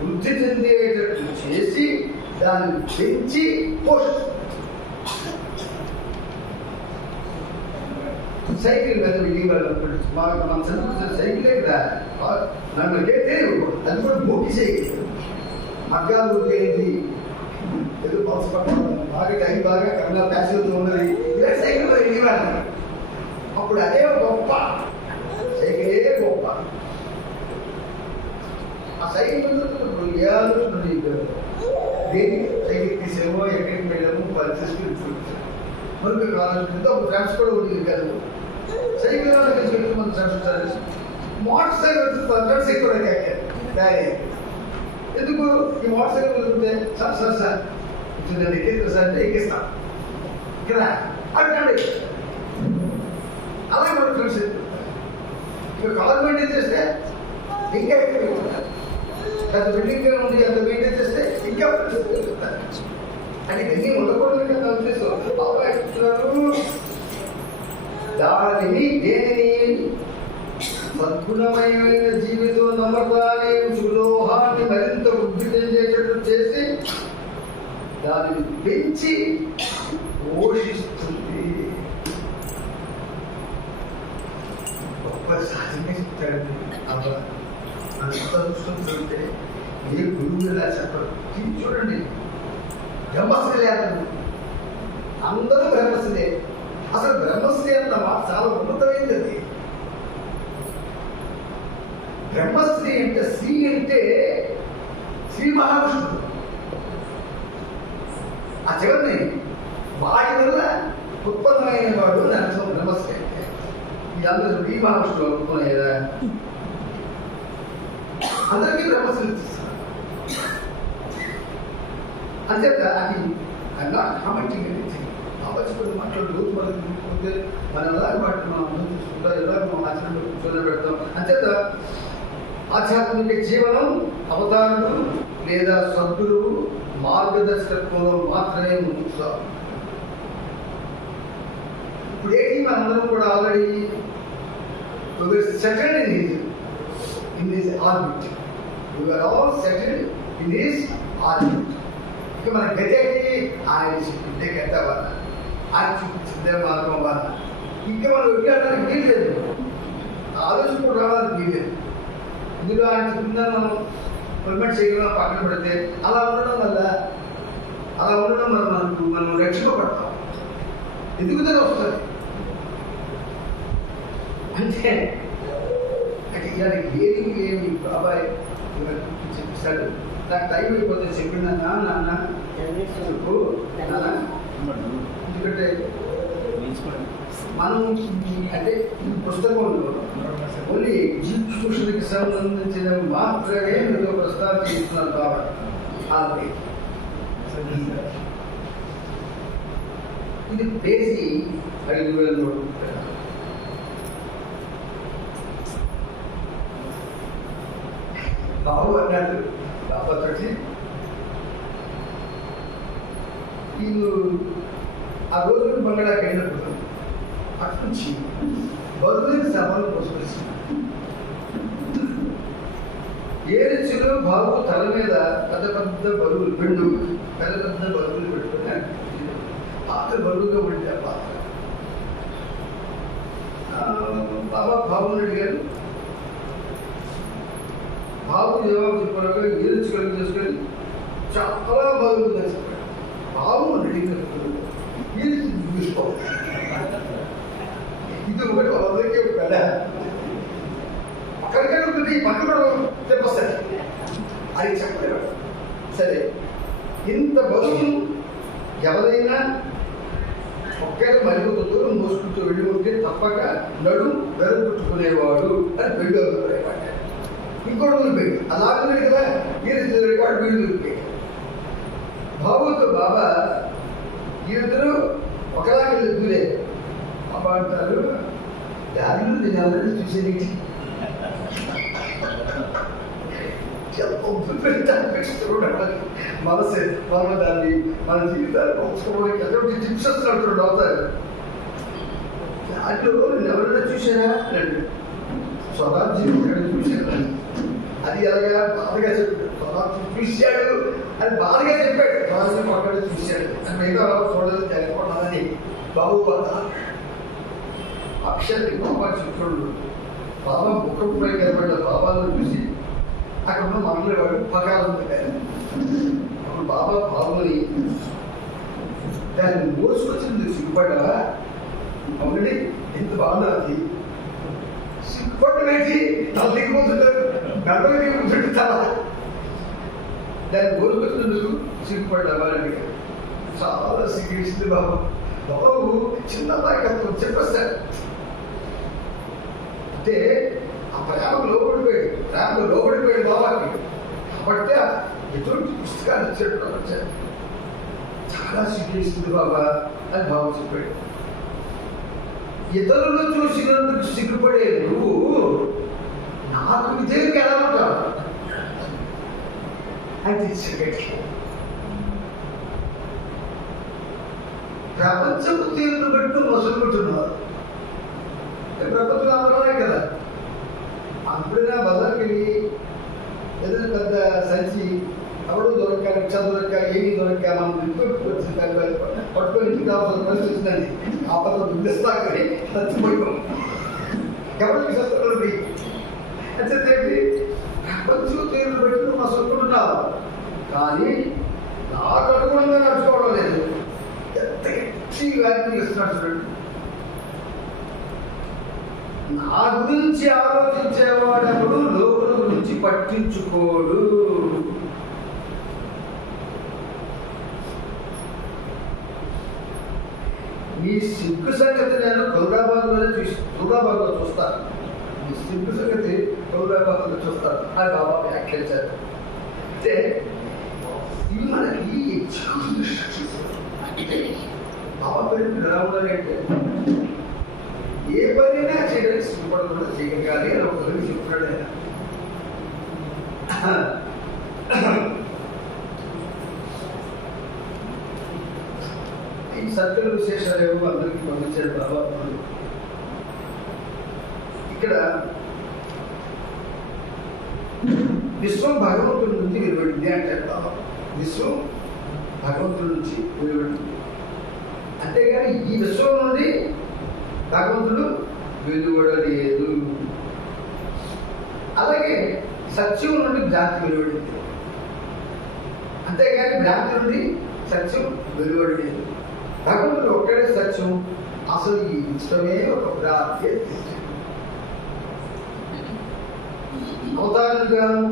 వృద్ధి చెందేటట్టు చేసి దాన్ని పెంచి పోషిస్తుంది. సైకిల్ మీద మనం చదువుతున్న సైకిలే కదా, నమ్మకే తెలియదు. అది కూడా బోకి సైకిల్ మగ్గాలు ఏంటి ఏదో పలసపడడం బాగా టైం బాగా కన్నా ప్యాసింజర్ ఉన్నది ఇలా సైకిల్ మీద వెళ్ళివాడు. అప్పుడు అదే గొప్ప సైకిలే గొప్ప. ఆ సైకిల్ మీద దేనికి సైకిల్ తీసేమో ఎక్కడికి వెళ్ళాము పరిస్థితి మనకు కావాలంటే ఒక ఫ్రెండ్స్ కూడా ఉండేది కాదు. సైకిల్ తీసుకెళ్తే మన ఫ్రెండ్స్ మోటార్ సైకిల్ ఫ్రెండ్స్ ఎక్కువ ఎందుకు ఈ మోటార్ సైకిల్ వెళ్తుంటే సార్ ఎక్కిస్తా సార్ అంటే ఎక్కిస్తాం కదా అట్లాంటి అలాగే మన ఫ్రెండ్స్ ఇక గవర్నమెంట్ ఏం చేస్తే ఇంకా ఎక్కువ వెళ్తున్నారు. గత బిల్డింగ్ ఉంది అంత మెయింటైన్ చేస్తే ఇంకా వెళ్తున్నారు. అని ఇవన్నీ ఉండకూడదు కదా ఉద్దేశం. బాబా చెప్తున్నారు దేనిని సద్గుణమైన జీవితం నమ్రత అనే సులోహాన్ని మరింత వృద్ధి చెందేటట్టు చేసి దానిని పెంచి పోషిస్తుంది. గొప్ప సహజంగా చెప్తాడు బాబా. అంత దృష్టం చూస్తే ఏ గురువు ఇలా చెప్పరు. చూడండి, బ్రహ్మస్థలే అంటారు, అందరూ బ్రహ్మస్థలే. అసలు బ్రహ్మస్థలే అన్న మాట చాలా ఉన్నతమైంది. అది బ్రహ్మశ్రీ అంటే శ్రీ అంటే శ్రీ మహావిష్ణుడు. ఆ చివరిని వాడి వల్ల ఉత్పన్నమైన వాడు దాని బ్రహ్మశ్రీ అంటే ఇదంతా శ్రీ మహావిష్ణుడు అనుకున్నాయి కదా. అందరికీ బ్రహ్మశ్రీ ఇస్తారు. అంతేత అది అన్నా కామెంటింగ్ అనేది ఆలోచించుకుని మాట్లాడు రోజు మనకి తీసుకుంటే మనం ఎలాగ వాటిని మనం అర్థం చేసుకుంటాం, ఎలాగ మనం ఆచరణలో కూర్చొని పెడతాం. అంతేత ఆధ్యాత్మిక జీవనం అవతారులు లేదా సద్గురు మార్గదర్శకత్వంలో మాత్రమే ముందుకు సాగు. ఇప్పుడు ఏంటి మనందరం కూడా already settled in this orbit. We are all settled in this orbit. ఇక మన గతేటి ఆయన చెప్పిందే గత వాళ్ళ, ఆయన చూపించిందే మార్గం వాళ్ళ. ఇంకా మనం వెళ్ళడానికి వీల్లేదు, ఆలోచన కూడా రావాలి వీల్లేదు. ఇందులో ఆయన చెప్పిందా మనం పర్మిట్ చేయగలం పక్కన పెడితే అలా ఉండడం వల్ల మనం రక్షింపబడతాం. ఎదుగుదల వస్తుంది. అంటే ఇవాళ ఏమి బాబాయ్ చెప్పిస్తాడు. నాకు టైం అయిపోతే చెప్పిందా నాన్న చెప్పు ఎందుకంటే మనం అంటే ఈ పుస్తకంలో ఓన్లీ ఎగ్జిక్యూషన్కి సంబంధించిన మాత్రమే మీరు ప్రస్తావిస్తున్నారు కాబట్టి ఇది పేజీ 5,000 బాబు అన్నాడు బాబాతోటి వీళ్ళు ఆ రోజు బంగాళాకి వెళ్ళినప్పుడు అటు నుంచి బరువైన సభలు పోసుకొచ్చి ఏరిచిలో బాబు తల మీద పెద్ద పెద్ద బరువులు పెద్ద పెద్ద బరువులు పెట్టుకుని పాత్ర బరువుగా ఉండే ఆ పాత్ర బాబా బాబుని అడిగారు. బాబు జవాబు చెప్పాక ఏరిచికలు చేసుకొని చాలా బరువుగా చెప్పాడు. బాబు అడిగినప్పుడు ఏరిచి చూసుకోవాలి. ఇది ఒకటి వాళ్ళకే కదా అక్కడికి పక్కన చెప్పొస్తాడు అది చెప్పలేడు. సరే ఇంత బరువు ఎవరైనా ఒక్కరు మరికొంత దూరం మోసుకుంటూ వెళ్ళి ఉంటే తప్పక నడు వెరగొట్టుకునేవాడు అని పెళ్ళి అభిప్రాయపడ్డాడు. ఇంకోటి ఊరిపోయాడు అలాగే కదా ఈ రికార్డు వీళ్ళు ఊరిపోయాడు. బాబుతో బాబా వీరిద్దరూ ఒకలాగే దూరేది. బాబా అంటారు దారిలో నేను అందరినీ చూసేది మనసే మన దాన్ని మన జీవితాన్ని పంచుకోవడానికి ఎటువంటి టిప్స్ నడుతున్నాడు అవుతారు. దాంట్లో నేను ఎవరైనా చూసారా అన్నాడు. స్వరాజ్యం చూశాను అది ఎలాగా బాధగా చెప్పాడు. స్వరాజ్యం చూశాడు అని బాధగా చెప్పాడు. స్వరాజ్యం అక్కడ చూశాడు అని మిగతా చూడలేదు తెలియకూడదని బాబు అక్షరి బాబా చెప్తాడు. బాబా ముఖంపై కనబడ్డ బాబాలను చూసి అక్కడ ఉన్న మాట్లాడేవాడు పకాలం పెట్టారు. అప్పుడు బాబా బాబుని దాన్ని మోసుకొచ్చింది సిగ్గుపడ్డా అవునండి ఎంత బాగున్నది సిగ్గుపడ్డ వేసి తల దిగిపోతుంటారు గర్భగా దిగిపోతుంటే తల దాన్ని మోసుకొచ్చినందుకు సిగ్గుపడ్డా వాళ్ళని చాలా సిగ్గిస్తుంది బాబు. బాబు చిన్న నాయకత్వం చెప్పేస్తాడు. అంటే ఆ ప్రేమకు లోబడిపోయాడు బాబాకి. కాబట్టి ఎటువంటి పుస్తకాలు ఇచ్చేట్టు వచ్చారు. చాలా సిగ్గేస్తుంది బాబా అని బాబు చెప్పాడు. ఇతరులు చూసినందుకు సిగ్గుపడే నువ్వు నాకు విజయంగా ఎలా ఉంటావు అని చెప్పాడు. ప్రపంచపు తీరును బట్టి మొసలుకుంటున్నారు. ప్రపంచంలో అందరమే కదా. అప్పుడైనా బజార్కి వెళ్ళి ఏదైనా పెద్ద సంచి ఎవడో దొరక్క రిక్షా దొరక్క ఏమీ దొరక్క మనం పట్టుకొని ఇంటికి కావాల్సిన పరిస్థితి వచ్చిందండి. ఆ పదం దుర్దిస్తాకని చచ్చిపోయాం. ఎవరికి చదువుతుంది అంటే ప్రపంచం తీరును బట్టి నువ్వు మొసలుకుంటున్నావు. కానీ నాకు అనుగుణంగా నడుచుకోవడం లేదు. ఎంత గట్టి వ్యాఖ్యలు ఇస్తున్నాడు చూడండి. నా గురించి ఆలోచించేవాడప్పుడు లోకుల గురించి పట్టించుకోడు. మీ సిగ్గు సంగతి నేను హైదరాబాద్లో చూస్తాను. మీ సిగ్గు సంగతి హైదరాబాద్లో చూస్తాను అని బాబా వ్యాఖ్యానించారు. అంటే ఇవి మనకి బాబా పేరు ఎలా ఉండాలంటే ఏ పనైనా చేయడానికి సిగ్గుపడకుండా చేయగలగాలి అని ఒక పని చెప్తున్నాడు ఆయన. ఈ సర్కల్ విశేషాలు ఏమో అందరికీ పంపించాడు బాబా. ఇక్కడ విశ్వం భగవంతుడి నుంచి వెలువడింది అంటారు బాబా. విశ్వం భగవంతుడి నుంచి వెలువడింది. అంతేగాని ఈ విశ్వం నుండి భగవంతుడు వెలువడలేదు. అలాగే సత్యం నుండి భ్రాంతి వెలువడింది. అంతేగాని భ్రాంతి నుండి సత్యం వెలువడలేదు. భగవంతుడు ఒక్కడే సత్యం. అసలు ఈ ఇష్టమే ఒక భ్రాంతి. అవతారులుగాను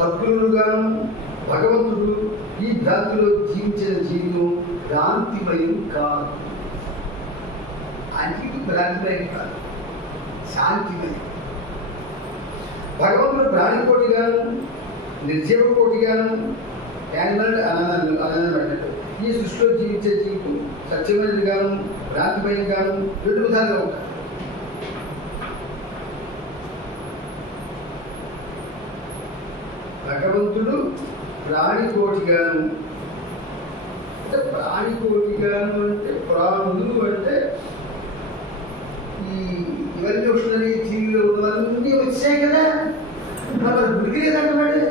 తప్పులుగాను భగవంతుడు ఈ భ్రాంతిలో జీవించిన జీవితం భ్రాంతిమయం కాదు. శాంతికి భ్రాంతిమయం కాదు, శాంతిమయం. భగవంతుడు ప్రాణికోటిగాను నిర్జీవ కోటిగాను యానిమల్ అనన్నట్టు ఈ సృష్టిలో జీవించే జీవితం సత్యమైనదిగాను భ్రాంతిమయంగాను రెండు విధాలుగా ఉంటాయి. భగవంతుడు ప్రాణికోటిగాను అంటే ప్రాణికోటిగాను అంటే ప్రాణులు అంటే ఇవన్నీ వస్తున్నది జీవిలో ఉన్నవన్నీ వచ్చాయి కదా, మరి గుడికి లేదంటున్నాడు.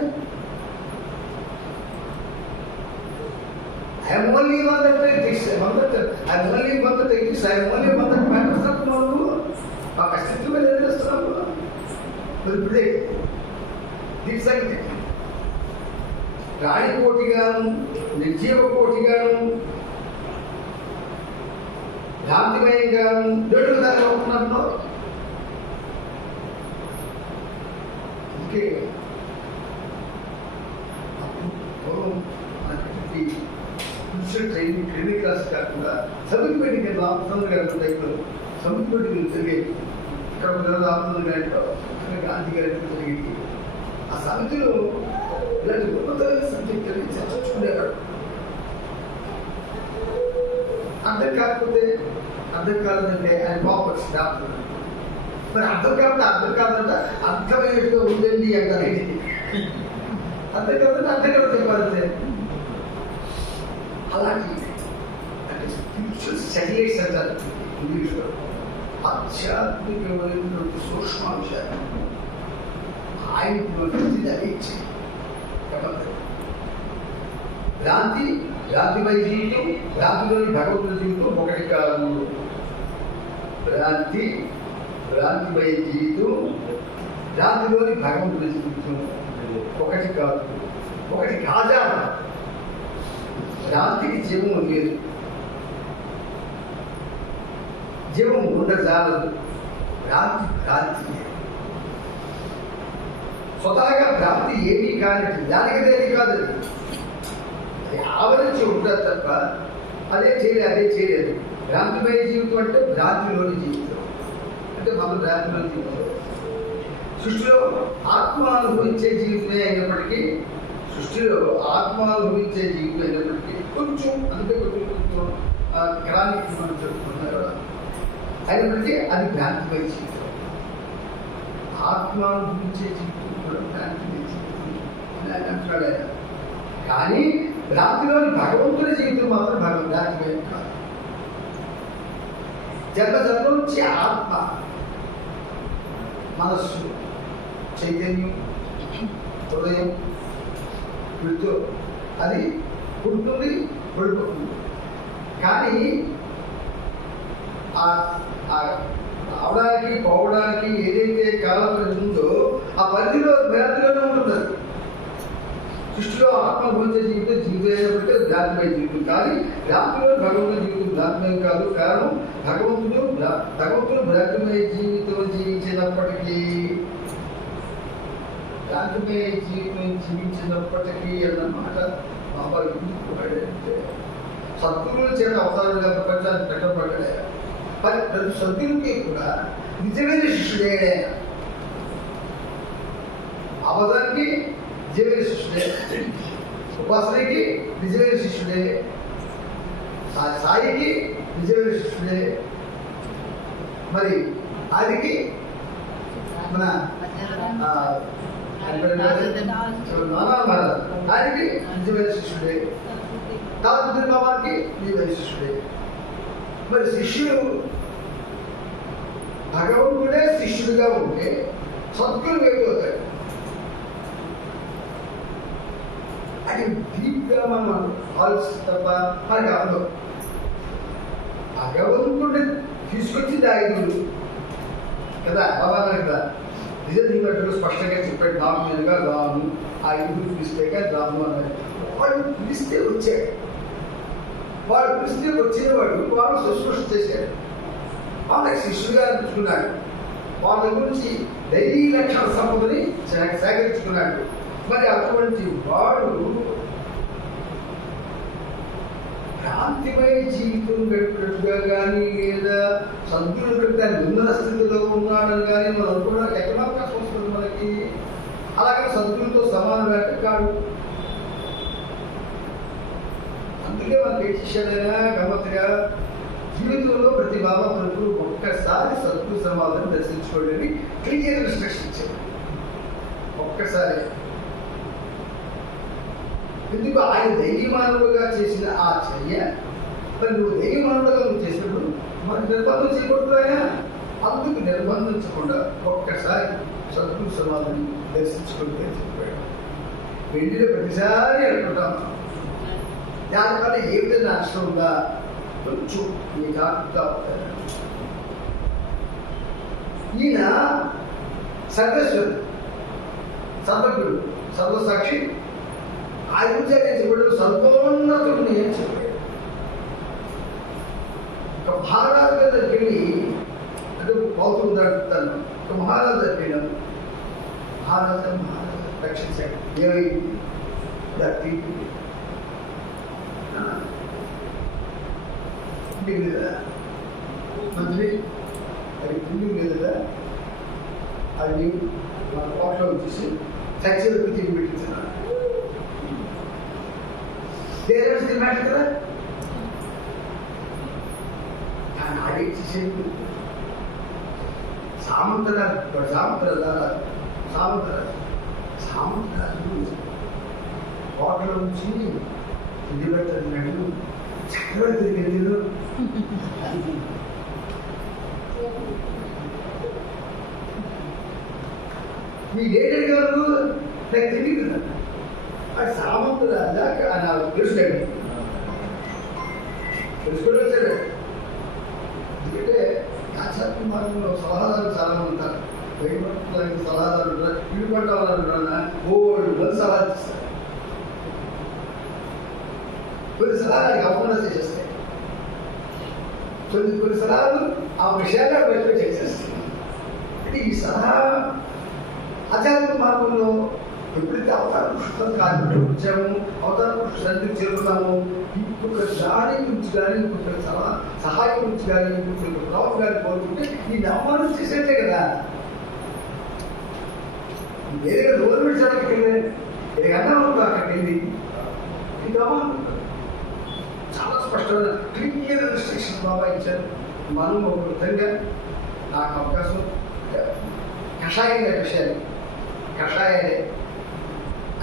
I'm only one that takes, I'm only one that takes, I'm only one that matters అంటున్నావు. ఆ అస్తిత్వమే లేదేస్తున్నావు. మరి ఇప్పుడే దీని ప్రాణి కోటిగాను నిర్జీవ కోటిగాను భ్రాంతిమయంగాను రెండు విధాలుగా ఉంటున్నాను. అందుకే ట్రైనింగ్ క్లాస్ కాకుండా సమితి పెట్టి రామచంద్ర గారి టైంలో సమితి పెట్టి జరిగేది. ఇక్కడ రామచంద్ర గారి గాంధీ గారి జరిగేది. ఆ సమితిలో ఇలాంటి ఉన్నతమైన సబ్జెక్ట్ అని చర్చించుకునేవాడు. అర్థం కాకపోతే అర్థం కాదంటే ఆయన కాంప్లెక్స్ డాక్టర్. మరి అర్థం కాదంటే అర్థమైనట్టుగా ఉందండి అంటారు. అర్థం కాదంటే అర్థం కదా చెప్పాలంటే అలాంటి అంటే స్పిరిచువల్ సెటిలైట్స్ అంటారు ఇంగ్లీష్లో. ఆధ్యాత్మికమైనటువంటి సూక్ష్మాంశాలు ఆయన ఇచ్చి భ్రాంతిమయ జీవితం, భ్రాంతిలోని భగవంతుడి జీవితం ఒకటి కాదు. భ్రాంతిమయ జీవితం, భ్రాంతిలోని భగవంతుడి జీవితం ఒకటి కాదు. ఒకటి కాదా? భ్రాంతికి జీవం లేదు, జీవం ఉండజాలదు. భ్రాంతి స్వతహాగా భ్రాంతి ఏమీ కానిది, దానికి దేని కాదు. ఆవరించి ఉంటుంది తప్ప అదే చేయలేదు. భ్రాంతిమయ జీవితం అంటే భ్రాంతిలోని జీవితం, అంటే మనం భ్రాంతిలోని జీవితం. సృష్టిలో ఆత్మ అనుభవించే జీవితమే అయినప్పటికీ కొంచెం అంటే కొంచెం క్రానిక్ మనం చెప్పుకుంటున్నారు అయినప్పటికీ అది భ్రాంతిమయ జీవితం. ఆత్మ అనుభవించే జీవితం కూడా భ్రాంతిమయ జీవితం అని అంటాడు ఆయన. కానీ భ్రాంతిలోని భగవంతుడి జీవితం మాత్రం భ్రాంతిమయం కాదు. జన్మ నుంచి ఆత్మ, మనస్సు, చైతన్యం, హృదయం వీటితో అది పుడుతుంది, పడిపోతుంది. కానీ రావడానికి పోవడానికి ఏదైతే కాలం ఉందో ఆ పరిధిలో భ్రాంతిలోనే ఉంటుంది. సృష్టిలో ఆత్మ గురించే జీవితం అయినప్పటికీ భ్రాంతిమయ జీవితం. కానీ భ్రాంతిలో భగవంతుడి జీవితం భ్రాంతిమయం కాదు. కారణం భగవంతుడు భ్రాంతిమయ జీవితం జీవించినప్పటికీ భ్రాంతిమయ జీవితం జీవించినప్పటికీ అన్నమాట బాబా ఎందుకు సద్గురువుల చేత అవతారంగా ప్రపంచాన్ని పెట్టబడ్డాడు. ప్రతి సద్గురువుకి కూడా నిజమైన శిష్యుడే. అవతానికి నిజమైన శిష్యుడే, ఉపాసనకి నిజమైన శిష్యుడే, సాయికి నిజమైన శిష్యుడే, మరి ఆదికి మన ఆయనకి నిజమైన శిష్యుడే, తాతృ బాబాకి నిజమైన శిష్యుడే. మరి శిష్యుడు భగవంతుడే శిష్యుడిగా ఉంటే సద్గురు అయిపోతాడు. అది డీప్గా మనం ఆలోచి తప్ప మనకి అవ్వదు. భగవంతుడిని తీసుకొచ్చింది ఐదుగురు కదా, బాబా కదా. నిజం దీంట్లో స్పష్టంగా చెప్పాడు, నాకు నేనుగా రాను, ఆ ఐదుగురు పిలిస్తే రాను అన్నాడు. వాళ్ళు పిలిస్తే వచ్చాడు, వాడు పిలిస్తే వచ్చినవాడు వాడు శుశ్రూష చేశాడు, వాళ్ళకి శిష్యుడిగా అనిపించుకున్నాడు, వాళ్ళ గురించి దైవీ లక్షణ సంపదని సేకరించుకున్నాడు. మరి అటువంటి వాడు భ్రాంతిమయ జీవితం గడిపినట్టుగా కానీ లేదా సద్గుణులు పెడితే నిందన స్థితిలో ఉన్నాడని కానీ మనం అనుకోవడానికి ఎక్కడ అవకాశం వస్తుంది మనకి. అలాగే సద్గుణులతో సమానం అంటే కాదు. అందుకే మనకి ఏ శిష్యుడైనా గమ్మత్తుగా జీవితంలో ప్రతి బాబా మనకు ఒక్కసారి సద్గురు సమాధానం దర్శించుకోండి క్లియర్ ఇన్స్ట్రక్షన్ ఇచ్చారు. ఒక్కసారి ఎందుకు ఆయన దైవమానవుగా చేసిన ఆ చర్య మరి నువ్వు దైవమానవుగా నువ్వు చేసినప్పుడు మనకు నిర్బంధం చేయకూడదు. ఆయన అందుకు నిర్బంధించకుండా ఒక్కసారి సద్గురు సమాధిని దర్శించుకుంటే చెప్పాడు. వెళ్ళిన ప్రతిసారి అనుకుంటాం దానివల్ల ఏ విధంగా నష్టం ఉందా కొంచెం ఈ జాగ్రత్తగా ఉంటారు. ఈయన సర్వేశ్వరుడు, సర్వజ్ఞుడు, సర్వసాక్షి. ఆయన గురించి ఆయన చెప్పాడు సర్వోన్నతుడిని అని చెప్పాడు. ఒక మహారాజు దగ్గరికి వెళ్ళి అంటే పౌతుడు దాటుతాను. ఒక మహారాజు దగ్గర మహారాజు రక్షించాడు. ఏమైంది లేదా మంత్రి అది బిల్డింగ్ లేదా అది మన కోట్లో వచ్చేసి చర్చలకు తిరిగి పెట్టించున్నాను. పేరెంట్స్ తిన్నట్టు కదా దాన్ని ఆడించేసేది సామంతరాజు కోటలో నుంచి తిరిగి పెట్టినాడు. చక్రవర్తి తిరిగి మీ డేటెడ్ గారు నాకు తెలియదు. అది సామంతరాజా నాకు తెలుసులేండి, తెలుసుకొని వచ్చాడు. ఎందుకంటే ఆధ్యాత్మిక మార్గంలో సలహాదారులు చాలా ఉంటారు. బయటపడడానికి సలహాదారులు ఉంటారు, ఇల్లు పడ్డాలన్నా ఓల్డ్ మంది సలహా ఇస్తారు. కొన్ని సలహాలు అవకుండా చేసేస్తాయి, కొన్ని సలహాలు ఆ విషయాన్ని బయట చేసేస్తాయి. అంటే ఈ సలహా ఆధ్యాత్మిక మార్గంలో ఎప్పుడైతే అవతార పురుషుత్వం కాదు వచ్చాము, అవతార పురుషుడు సంధికి చేరుకున్నాము, ఇంకొక దాని గురించి కానీ ఇంకొక సహాయం గురించి కానీ ఇంకొక ప్రభావం కానీ కోరుకుంటే ఈ నమ్మకం చేసేట్టే కదా. వేరే రోజు విడిచడానికి ఏదన్నా ఉంటుంది అక్కడికి వెళ్ళి ఇది చాలా స్పష్టమైన క్లియర్ రిస్ట్రిక్షన్ బాబా ఇచ్చారు. మనం ఒక విధంగా నాకు అవకాశం కషాయంగా కషాయాలే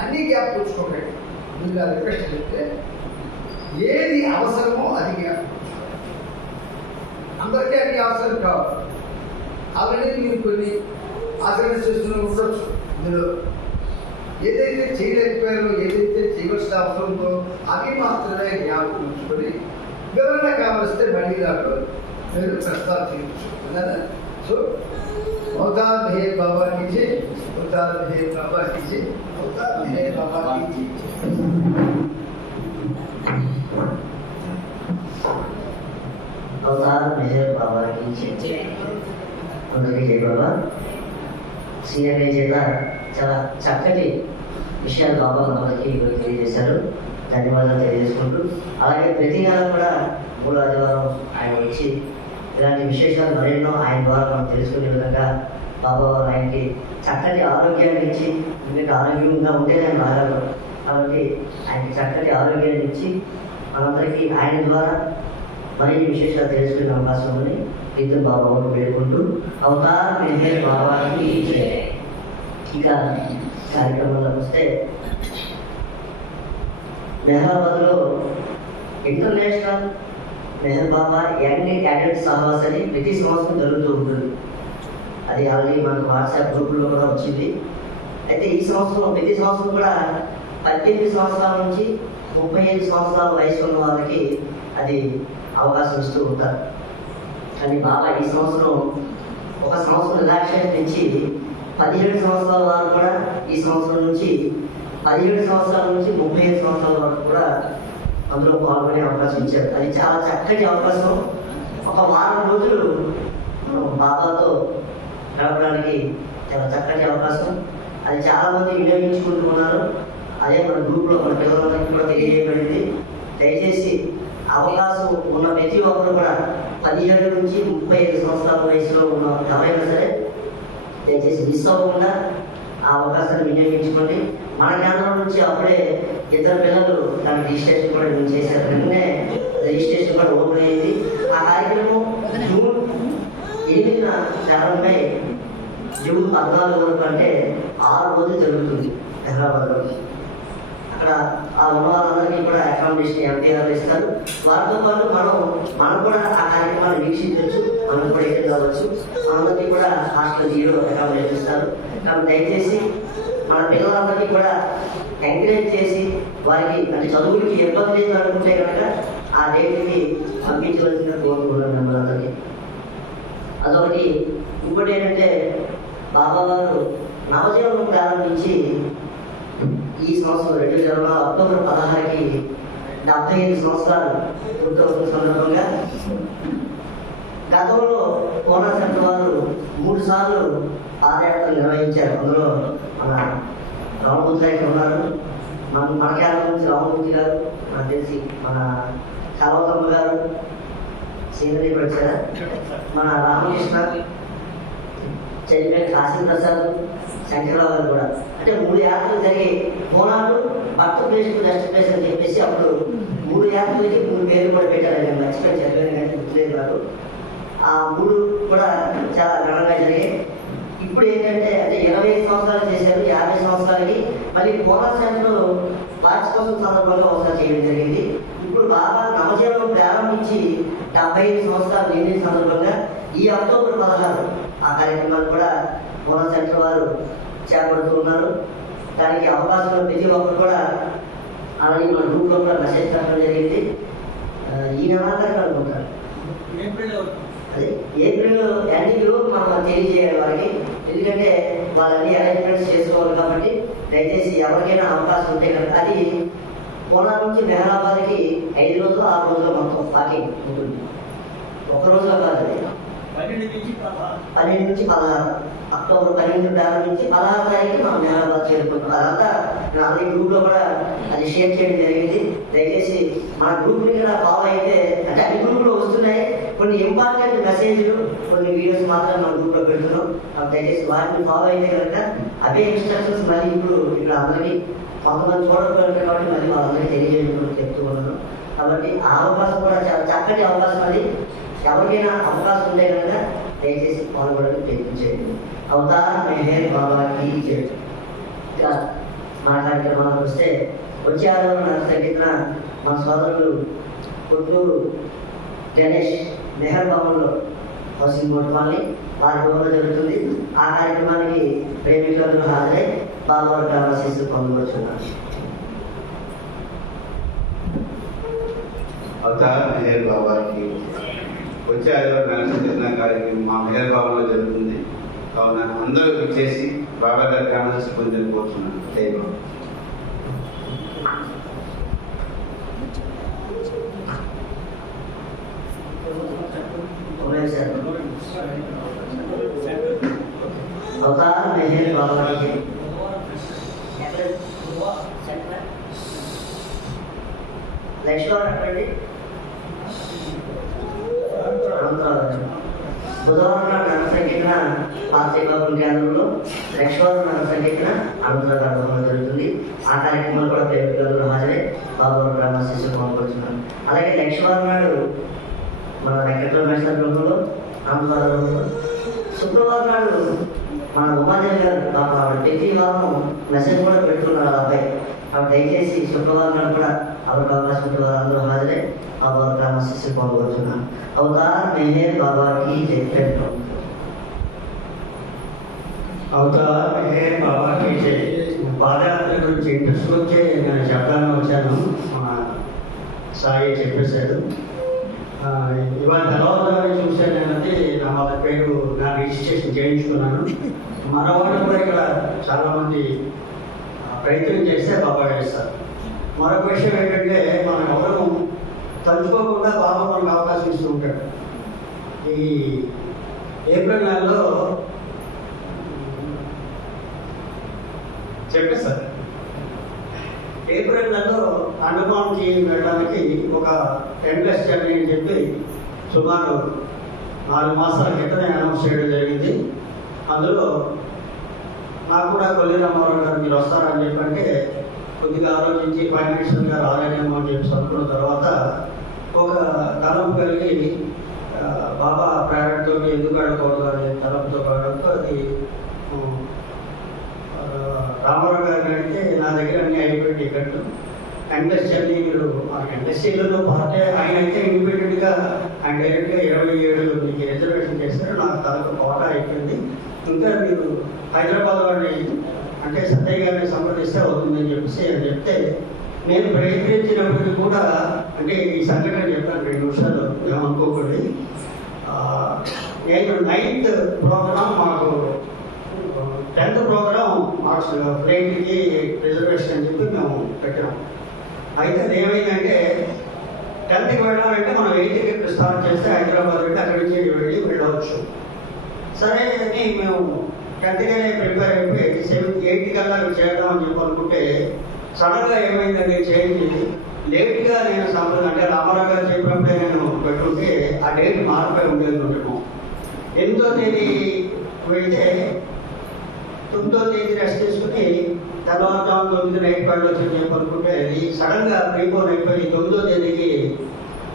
అన్నీ గ్యాప్ పుచ్చుకోకండి. మీరు రిక్వెస్ట్ చెప్తే ఏది అవసరమో అది గ్యాప్ పుచ్చుకోండి. అందరికీ అన్ని అవసరం కావాలి. ఆల్రెడీ మీరు కొన్ని ఆచరణ చేస్తూనే ఉండొచ్చు. ఇందులో ఏదైతే చేయలేకపోయారో, ఏదైతే చేయవలసిన అవసరంతో అవి మాత్రమే జ్ఞాపకం ఉంచుకొని వివరణ కావలిస్తే మళ్ళీ నాకు మీరు ప్రస్తావించవచ్చు కదా. సో अवतार है बाबा कीजिए, अवतार है बाबा कीजिए, अवतार है बाबा कीजिए. अवतार मेहर बाबा कीजिए. అందరికీ జై బాబా. సీనియర్ చేత చాలా చక్కటి విషయాలు బాబా మనకి తెలియజేశారు. ధన్యవాదాలు తెలియజేసుకుంటూ అలాగే ప్రతి నెల కూడా 3వ ఆదివారం ఆయన వచ్చి ఇలాంటి విశేషాలు మరెన్నో ఆయన ద్వారా మనం తెలుసుకునే విధంగా బాబా వారు ఆయనకి చక్కటి ఆరోగ్యాన్ని ఇచ్చి, ఎందుకంటే ఆరోగ్యంగా ఉంటేనే ఆయన మారారు కాబట్టి ఆయనకి చక్కటి ఆరోగ్యాన్ని ఇచ్చి మనందరికీ ఆయన ద్వారా మరిన్ని విశేషాలు తెలుసుకునే అవకాశం ఉంది. ఇద్దరు బాబా వారు వేడుకుంటూ అవతార్ మెహర్ బాబాకి ఇంకా కార్యక్రమంలోకి వస్తే మెహరాబాద్లో ఇంటర్నేషనల్ మెహర్ బాబా యంగ్ క్యాడెట్ సహవాస్ అని ప్రతి సంవత్సరం జరుగుతూ ఉంటుంది. అది ఆల్రెడీ మనకు వాట్సాప్ గ్రూపుల్లో కూడా వచ్చింది. అయితే ఈ సంవత్సరం ప్రతి సంవత్సరం కూడా 18 సంవత్సరాల నుంచి 35 సంవత్సరాల వయసు ఉన్న వాళ్ళకి అది అవకాశం ఇస్తూ ఉంటారు. కానీ బాబా ఈ సంవత్సరం ఒక సంవత్సరం రిలాక్సేషన్ నుంచి 17 సంవత్సరాల వరకు కూడా ఈ సంవత్సరం నుంచి 17 సంవత్సరాల నుంచి 35 సంవత్సరాల వరకు కూడా అందులో పాల్గొనే అవకాశం ఇచ్చారు. అది చాలా చక్కటి అవకాశం. ఒక వారం రోజులు మనం బాబాతో గడపడానికి చాలా చక్కటి అవకాశం. అది చాలామంది వినియోగించుకుంటూ ఉన్నారు. అదే మన గ్రూప్లో మన పిల్లలందరికీ కూడా తెలియజేయబడింది. దయచేసి అవకాశం ఉన్న ప్రతి ఒక్కరు కూడా 17 నుంచి 35 సంవత్సరాల వయసులో ఉన్న ఎవరైనా సరే దయచేసి మిస్ అవ్వకుండా ఆ అవకాశాన్ని వినియోగించుకోండి. మన కేంద్రం నుంచి అప్పుడే 2 పిల్లలు దానికి రిజిస్ట్రేషన్ కూడా మేము చేశారు. వెంటనే రిజిస్ట్రేషన్ కూడా ఓపెన్ అయింది. ఆ కార్యక్రమం జూన్ 8న ప్రారంభమై జూన్ 14 వరకు అంటే 6 రోజులు జరుగుతుంది హైదరాబాద్లో. అక్కడ ఆ ఉన్న వాళ్ళందరికీ కూడా అకామిడేషన్ ఎంపీఆర్ ఇస్తారు. వారితో పాటు మనం కూడా ఆ కార్యక్రమాన్ని వీక్షించవచ్చు, మనం కూడా ఎక్కడ కావచ్చు. మనందరికీ కూడా హాస్టల్ 0 అకామిడేషన్ ఇస్తారు. కాబట్టి దయచేసి మన పిల్లలందరికీ కూడా ఎంకరేజ్ చేసి వారికి అంటే చదువులకి ఇబ్బంది లేదు అనుకుంటే కనుక ఆ డేట్కి పంపించవలసిందిగా కోరుకుంటున్నాను మనందరికీ. అదొకటి. ఇంకోటి ఏంటంటే బాబా వారు నవజీవనం ప్రారంభించి ఈ సంవత్సరం 2020 అక్టోబర్ 16కి 75 సంవత్సరాలు పూర్తవుతున్న సందర్భంగా గతంలో కోనా సెంటర్ వారు 3 సార్లు పాదయాత్రలు నిర్వహించారు. అందులో మన రామమూర్తి గారు ఉన్నారు, మన కేరళ నుంచి రామమూర్తి గారు, నాకు తెలిసి మన కలవతమ్మ గారు, సీనరీ వచ్చారా, మన రామకృష్ణ, చైర్మన్ కాశీ ప్రసాద్, శంకర్రావు గారు కూడా. అంటే 3 యాత్రలు జరిగి పోనాడు birth place to rest place అని చెప్పేసి అప్పుడు 3 యాత్రలకి 3 పేర్లు కూడా పెట్టారు. నేను మర్చిపోయి చెప్పాను కానీ గుర్తులేదు నాకు. ఆ 3 కూడా చాలా ఘనంగా జరిగాయి. ఇప్పుడు ఏంటంటే అంటే 25 సంవత్సరాలు చేశారు, 50 సంవత్సరాలకి మళ్ళీ పోనా సెంటర్ వార్షికోత్సవం సందర్భంగా ఒకసారి చేయడం జరిగింది. ఇప్పుడు బాగా నవజీవనం ప్రారంభించి 75 సంవత్సరాలు నిండిన సందర్భంగా ఈ అక్టోబర్ 16 ఆ కార్యక్రమాన్ని కూడా పోనా సెంటర్ వారు చేపడుతూ ఉన్నారు. దానికి అవకాశం ప్రతి ఒక్కరు కూడా అలాగే మన గ్రూప్లో కూడా మెసేజ్ పెట్టడం జరిగింది. ఈ నెలాఖరు అనుకుంటారు, అదే ఏప్రిల్ ఎండింగ్లో మనం తెలియజేయాలి వారికి. ఎందుకంటే వాళ్ళని అరేంజ్మెంట్స్ చేసుకోవాలి కాబట్టి దయచేసి ఎవరికైనా అవకాశం ఉంటే కనుక అది పోనా నుంచి మెహరాబాద్కి 5 రోజులు 6 రోజులు మొత్తం వాకింగ్ ఉంటుంది. 1 రోజులో కాదు, 12 నుంచి 16 అక్టోబర్ 12 ప్రారంభించి 16 తారీఖు మనం మెహరాబాద్ చేరుకుంటాం. అదంతా ఆల్రెడీ గ్రూప్లో కూడా అది షేర్ చేయడం జరిగింది. దయచేసి మన గ్రూప్ని కూడా ఫాలో అయితే అంటే అన్ని గ్రూప్లో వస్తున్నాయి, కొన్ని ఇంపార్టెంట్ మెసేజ్లు కొన్ని వీడియోస్ మాత్రం మన గ్రూప్లో పెడుతున్నాం. దయచేసి వాటిని ఫాలో అయితే కనుక అవే ఇన్స్ట్రక్షన్స్ మళ్ళీ ఇప్పుడు ఇక్కడ అందరికీ కొంతమంది చూడకపోయిన కాబట్టి మళ్ళీ వాళ్ళందరికీ తెలియజేయడం చెప్తూ ఉన్నాను. కాబట్టి ఆ అవకాశం కూడా చాలా చక్కటి అవకాశం. అది ఎవరికైనా అవకాశం ఉంటే కనుక దయచేసి పాల్గొనడానికి ప్రయత్నించేయండి. అవతార మెహర్ బాబాకి చేయండి. ఇలా మన కార్యక్రమాలకు వస్తే వచ్చే ఆదివారం తగ్గిన మన సోదరులు కొట్టూరు గణేష్ మెహర్ భవన్లో హౌసింగ్ బోర్డు కాలనీ వారి భవన్లో జరుగుతుంది. ఆ కార్యక్రమానికి ప్రేమికులందరూ హాజరై బాబావారి గ్రామశిస్సు పొందవచ్చున్నారు. అవతార మెహర్ బాబాకి వచ్చే ఆదివారం కార్యక్రమం మా మెహర్ భవన్లో జరుగుతుంది. కావున అందరూ చేసి బాబా గారి గ్రామశిస్సు పొందని కోరుతున్నాను. దైవం అవతార మెహర్ బాబాకి లక్ష్మణ్ అక్కడి బుధవారం నాడు నరసంఖ్యన పార్శ్వబాబు కేంద్రంలో లక్ష్మణ్ నరసంఖ్యన అనంతరం జరుగుతుంది. ఆ కార్యక్రమాలు కూడా ప్రేమికులందరూ హాజరై బాబు గ్రామ శిశువు పాల్గొంటున్నారు. అలాగే లక్ష్మణ్ నాడు మన వెంకటరమేశ్వర గృహంలో అనంతరం. శుక్రవారం నాడు మన ఉపాధ్యాయులు గారు ప్రతి వారం మెసేజ్ కూడా పెట్టుకున్నారు అబ్బాయి. కాబట్టి దయచేసి శుక్రవారం నాడు కూడా అవరికి అవకాశం ఉంటే వారందరూ హాజరై బాబా గ్రామ శిశువు పాల్గొంటున్నారు. అవతార్ మెహర్ బాబాకి చెప్పారు. అవతార్ మెహర్ బాబాకి పాదయాత్ర గురించి ఇంట్రెస్ట్ వచ్చే నేను చెప్పడానికి వచ్చాను. సాయి చెప్పేశాడు. ఇవాళ తర్వాత చూశాను అంటే నా వాళ్ళ పేరు నా రిజిస్ట్రేషన్ చేయించుకున్నాను. మన వాళ్ళు కూడా ఇక్కడ చాలామంది ప్రయత్నం చేస్తే బాబా వేస్తారు. మరొక విషయం ఏంటంటే మనం ఎవరు తలుచుకోకుండా బాబా మనకు అవకాశం ఇస్తూ ఉంటాడు. ఈ ఏప్రిల్ నెలలో చెప్పేస్తారు. ఏప్రిల్ నెలలో అండమాన్కి వెళ్ళడానికి ఒక 10+ జర్నీ అని చెప్పి సుమారు 4 మాసాల క్రితమే అనౌన్స్ చేయడం జరిగింది. అందులో నాకు కూడా కొల్లి రామారావు గారు మీరు వస్తారని చెప్పంటే కొద్దిగా ఆలోచించి ఫైనాన్షియల్గా రాలేనేమో అని చెప్పి అనుకున్న తర్వాత ఒక తలంపు కలిగి బాబా ప్రేరణతో ఎందుకు అడగకూడదు అనే తలంపుతో కావడంతో అది రామారావు గారిని అడిగితే నా దగ్గర అన్ని అయిపోయి టికెట్లు ఎంఎస్ జర్నీ మీరు ఎంఎస్సీలలో పార్టీ ఆయన అయితే ఇండిపెండెంట్గా ఆయన డైరెక్ట్గా 27 మీకు రిజర్వేషన్ చేశారు. నాకు తనకు కోటా అయిపోయింది. ఇంకా మీరు హైదరాబాద్ వాడిని అంటే సత్తయ్య గారిని సంప్రదిస్తే అవుతుందని చెప్పేసి అని చెప్తే నేను ప్రయత్నించినప్పటికీ కూడా అంటే ఈ సంఘటన చెప్పాను 2 నిమిషాలు ఏమనుకోకండి. నేను 9th ప్రోగ్రామ్ మాకు 10th ప్రోగ్రామ్ మార్క్స్ ఫ్లైట్కి రిజర్వేషన్ అని చెప్పి మేము పెట్టాము. అయితే అది ఏమైందంటే 10th వెళ్ళాలంటే మనం 8th స్టార్ట్ చేస్తే హైదరాబాద్ వెళ్ళి అక్కడి నుంచి వెళ్ళవచ్చు. సరే అని మేము 10th ప్రిపేర్ అయిపోయి 8th కల్లా చేద్దామని చెప్పి అనుకుంటే సడన్గా ఏమైందంటే చేంజ్ లేట్గా నేను అంటే రామారావు గారు చెప్పినప్పుడే నేను పెట్టుకుంటే ఆ డేట్ మారిపోయి ఉండేది ఉంటాము. 8వ తేదీ వెళ్తే 9వ తేదీ రెస్ట్ తీసుకుని తెల్లవారుజాము 9 నైట్ పళ్ళు వచ్చి చెప్పి అనుకుంటే అది సడన్గా ప్రీపోన్ అయిపోయి 9వ తేదీకి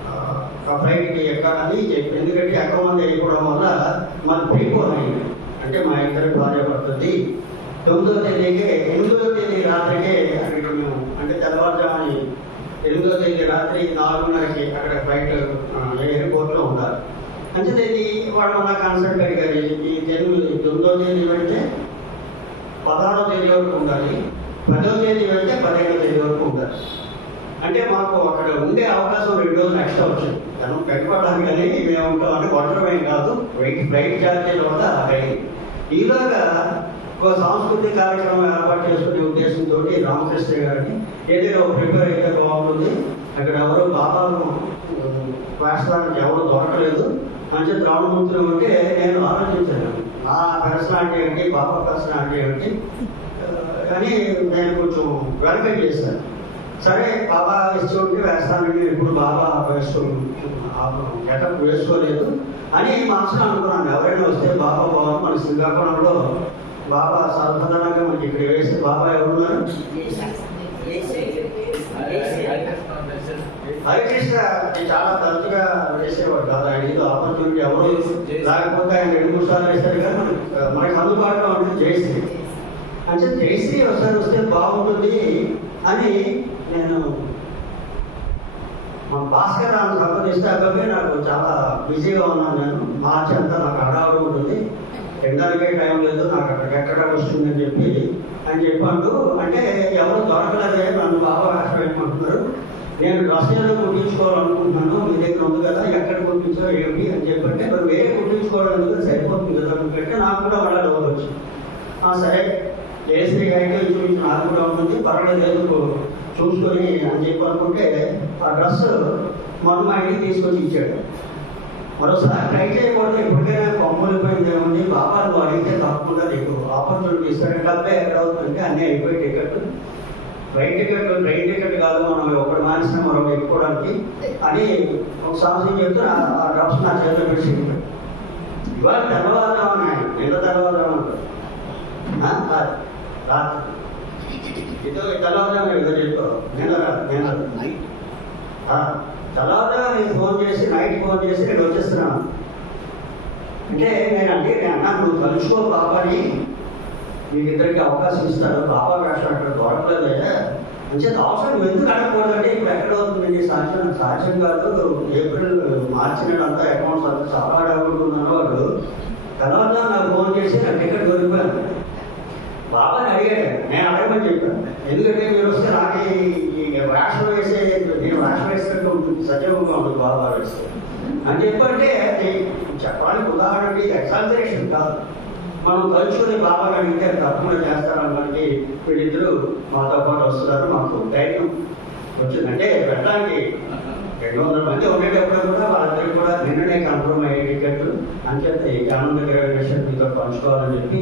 ఆ ఫ్లైట్కి ఎక్కాలని చెప్పి ఎందుకంటే అకౌంట్ అయిపోవడం వల్ల మాకు ప్రీపోన్ అయింది. అంటే మా ఇద్దరు భార్య పడుతుంది 9వ తేదీకి 8వ తేదీ రాత్రికి అక్కడికి మేము అంటే తెల్లవారుజామని 8వ తేదీ రాత్రి 4:30కి అక్కడ ఫ్లైట్ ఎయిర్పోర్ట్లో ఉండాలి. అంటే ఇది వాడు మన కన్సల్ట్ అడిగారు ఈ 9వ తేదీ వెళ్తే 16వ తేదీ వరకు ఉండాలి, 10వ తేదీ వెళ్తే 15వ తేదీ వరకు ఉండాలి. అంటే మాకు అక్కడ ఉండే అవకాశం 2 రోజులు ఎక్స్ట్రా వచ్చింది. తను పెట్టుకోవడానికి కానీ మేము ఉంటాం అంటే కొట్టడమేం కాదు ఫ్లైట్ ఛార్జీల వల్ల అయింది. ఈలోగా ఒక సాంస్కృతిక కార్యక్రమం ఏర్పాటు చేసుకునే ఉద్దేశంతో రామకృష్ణ గారిని ఏదైనా ప్రిపేర్ అయితే బాగుంటుంది, అక్కడ ఎవరు బాబాను వేస్తానికి ఎవరు దొరకలేదు అని చెప్పి రామమూర్తిలో ఉంటే నేను ఆలోచించాను నా పర్సనాలిటీ ఏంటి బాబా పర్సనాలిటీ ఏంటి అని నేను కొంచెం వెల్కమ్ చేశాను. సరే బాబా ఇస్తూ ఉంటే వేస్తానండి ఇప్పుడు బాబా గెటప్ వేసుకోలేదు అని మనసులో అనుకున్నాను. ఎవరైనా వస్తే బాబా బాబు మన శ్రీకాకుళంలో బాబా సాధారణంగా మనకి ఇక్కడ వేస్తే బాబా ఎవరున్నారు హరికృష్ణ చాలా తరచుగా వేసేవాడు కాదు. ఆయన ఏదో ఆపర్చునిటీ ఎవరు లేకపోతే ఆయన 2-3 సార్లు వేశారు కానీ మనకు అందుబాటులో ఉంటుంది జయశ్రీ అంటే జయశ్రీ ఒకసారి వస్తే బాగుంటుంది అని నేను మా భాస్కర్ రాను సంప్రదిస్తే అబ్బాయి నాకు చాలా బిజీగా ఉన్నాను, నేను మార్చి అంతా నాకు హడావుడి ఉంటుంది, తినడానికే టైం లేదు, నాకు అక్కడికి ఎక్కడ వస్తుందని చెప్పి అని చెప్పాడు. అంటే ఎవరు దొరకలేదే నన్ను బాగా రాసిపోయమంటున్నారు, నేను డ్రెస్సులను కుట్టించుకోవాలనుకుంటున్నాను, మీ దగ్గర ఉంది కదా ఎక్కడ కుట్టించో ఏమిటి అని చెప్పంటే మరి వేరే కుట్టించుకోవడానికి సరిపోతుంది కదా ఎందుకంటే నాకు కూడా మళ్ళీ డౌట్ వచ్చింది. సరే జయశ్రీ అయితే చూపించి నాకు కూడా ఉంటుంది పర్వాలేదు చూసుకొని అని చెప్పి అనుకుంటే ఆ డ్రెస్ మొన్న మా ఇంటికి తీసుకొచ్చి ఇచ్చాడు. మరోసారి ట్రై చేయకూడదు, ఎప్పటికైనా కొమ్మలిపోయింది ఏముంది బాబా నువ్వు అడిగితే తప్పకుండా నీకు ఆపర్చునిటీ ఇస్తాడు. డబ్బే ఎక్కడ అవుతుందంటే అన్నీ అయిపోయి ticket flight ticket train ticket కాదు మనం ఒకటి మానేసిన మనం ఎక్కుకోవడానికి అని ఒక సంవత్సరం చెప్తే ఆ డ్రగ్స్ నా చేతిలో పెట్టి ఇవాళ తెల్లవారుదామని ఆయన నిన్న తెల్లవారుదామంటారు రాత్రి ఇదో తెల్లవారుదామని ఏదో చెప్పారు నేను తెల్లవారుదామని నేను ఫోన్ చేసి నైట్ ఫోన్ చేసి నేను వచ్చేస్తున్నాను అంటే నేను అన్నాను నువ్వు కలుసుకో బాబాని మీకు ఇద్దరికి అవకాశం ఇస్తారు బాబా వేషం అక్కడ దొరకలేదా అంటే అవసరం నువ్వు ఎందుకు అడగకూడదంటే ఇప్పుడు ఎక్కడ అవుతుందండి సాధ్యం కాదు. ఏప్రిల్ మార్చి నెల అంతా అకౌంట్స్ అంతా చాలా అడుగుతున్నాను వాడు తర్వాత నాకు ఫోన్ చేసి నాకు టికెట్ దొరికిపోయాను. బాబాని అడిగాడు, నేను అడగమని చెప్పాను ఎందుకంటే మీరు వస్తే నాకు ఈ వేషం వేసే నేను వేషం వేసినట్టు ఉంటుంది సజీవంగా ఉంటుంది బాబా వేస్తే అని చెప్పంటే అది చెప్పడానికి ఉదాహరణకి ఎగ్జాజరేషన్ కాదు. మనం తలుచుకుని బాబాని అడిగితే తప్పకుండా చేస్తారనడానికి వీళ్ళిద్దరూ మాతో పాటు వస్తున్నారు. మాకు ధైర్యం వచ్చిందంటే వెళ్ళడానికి 200 మంది ఉండేటప్పుడు కూడా వాళ్ళందరికీ కూడా నిన్ననే కన్ఫర్మ్ అయ్యే టికెట్ అంచేత ఆనంద గ్రాడ్యుయేషన్ మీతో పంచుకోవాలని చెప్పి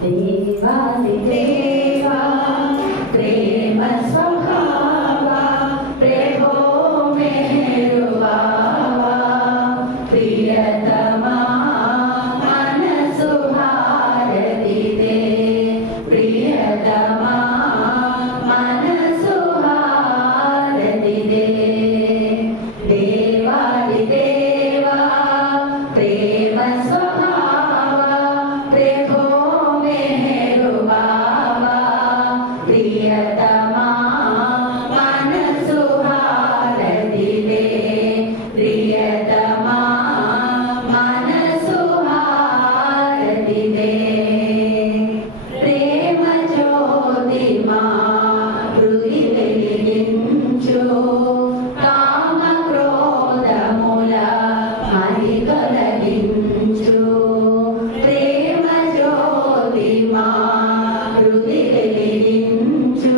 देवादि देवा प्रेम स्वभावा प्रभो मेरुवा प्रियतमा मनसु हारति दे प्रियतमा मनसु हारति दे देवादि देवा प्रेम स्वभावा प्रभो मेरुवा प्रियतमा मनसु हारति दे प्रियतमा मनसु हारति दे प्रेम ज्योतिमा हृदि వెలిగించు కామ క్రోధముల మరి తొలగించు ప్రేమ జ్యోతిమా హృది వెలిగించు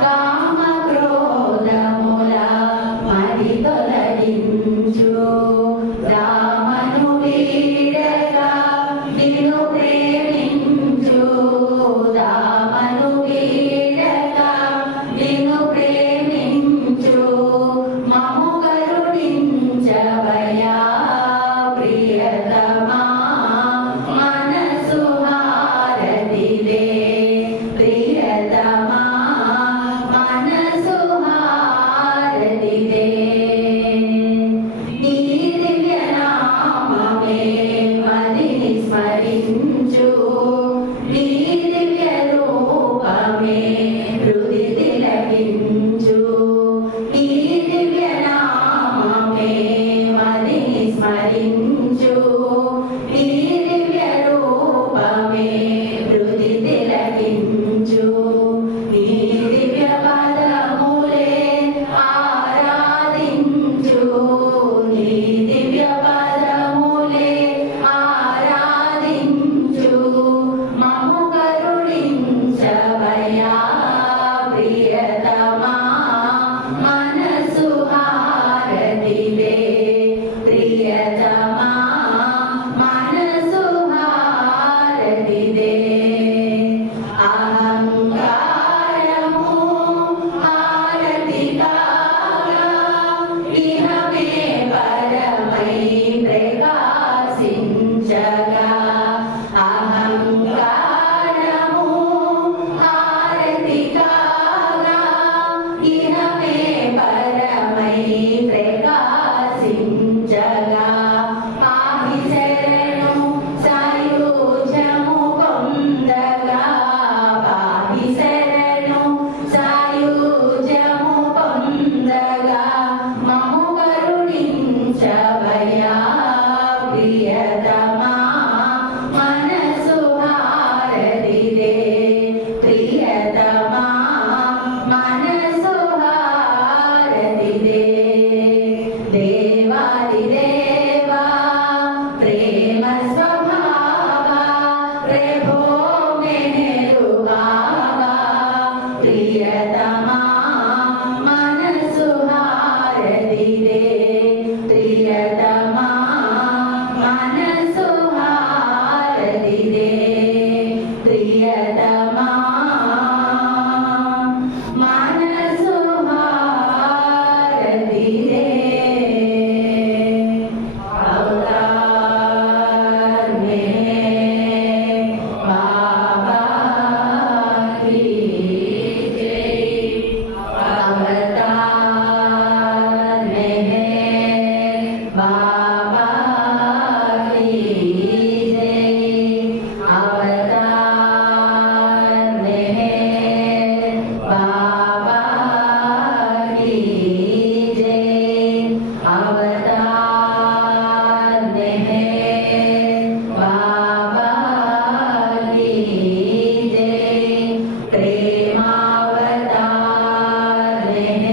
కామ క్రోధముల మరి తొలగించు రామను వీడగా నిన్ను ప్రేమించు రామను వీడగా నిన్ను ప్రేమించు మము కరుణించవయా ప్రియతమా మనసు హారతి దే ప్రియతమా మనసు హారతి దే నీ దివ్య నామమే మదిని స్మరించు నీ దివ్య రూపమే హృది తిలకించు నీ దివ్య నామమే మదిని స్మరించు నీ దివ్య రూపమే హృది తిలకించు నీ దివ్య పదములే ఆరాధించు నీ దివ్య పదములే ఆరాధించు మము కరుణించవయా ప్రియతమా మనసు హారతి దే ప్రియతమా మనసు హారతి దే అహంకారము హారతి కాగా ఇహమే పరమై ప్రకాశించగా అహంకారము హారతి కాగా ఇహమే పరమై ప్రకాశించగా పాహి శరణు సాయుజ్యము పొందగా పాహి శరణు సాయుజ్యము పొందగా మము కరుణించవయా ప్రియతమా మనసు హారతి దే ప్రియతమా మనసు హారతి దే దేవాది దేవా ప్రేమ స్వభావా ప్రభో మెరువా ప్రియతమా మనసు హారతి దే ప్రియతమా మనసు హారతి దే ప్రియతమా మనసు హారతి దే అవతార్ మే బాబా की जय అవతార్ మే బాబా की जय అవతార్ మే బాబా की जय అవతార్ మే బాబా की जय ప్రేమావతార్ మే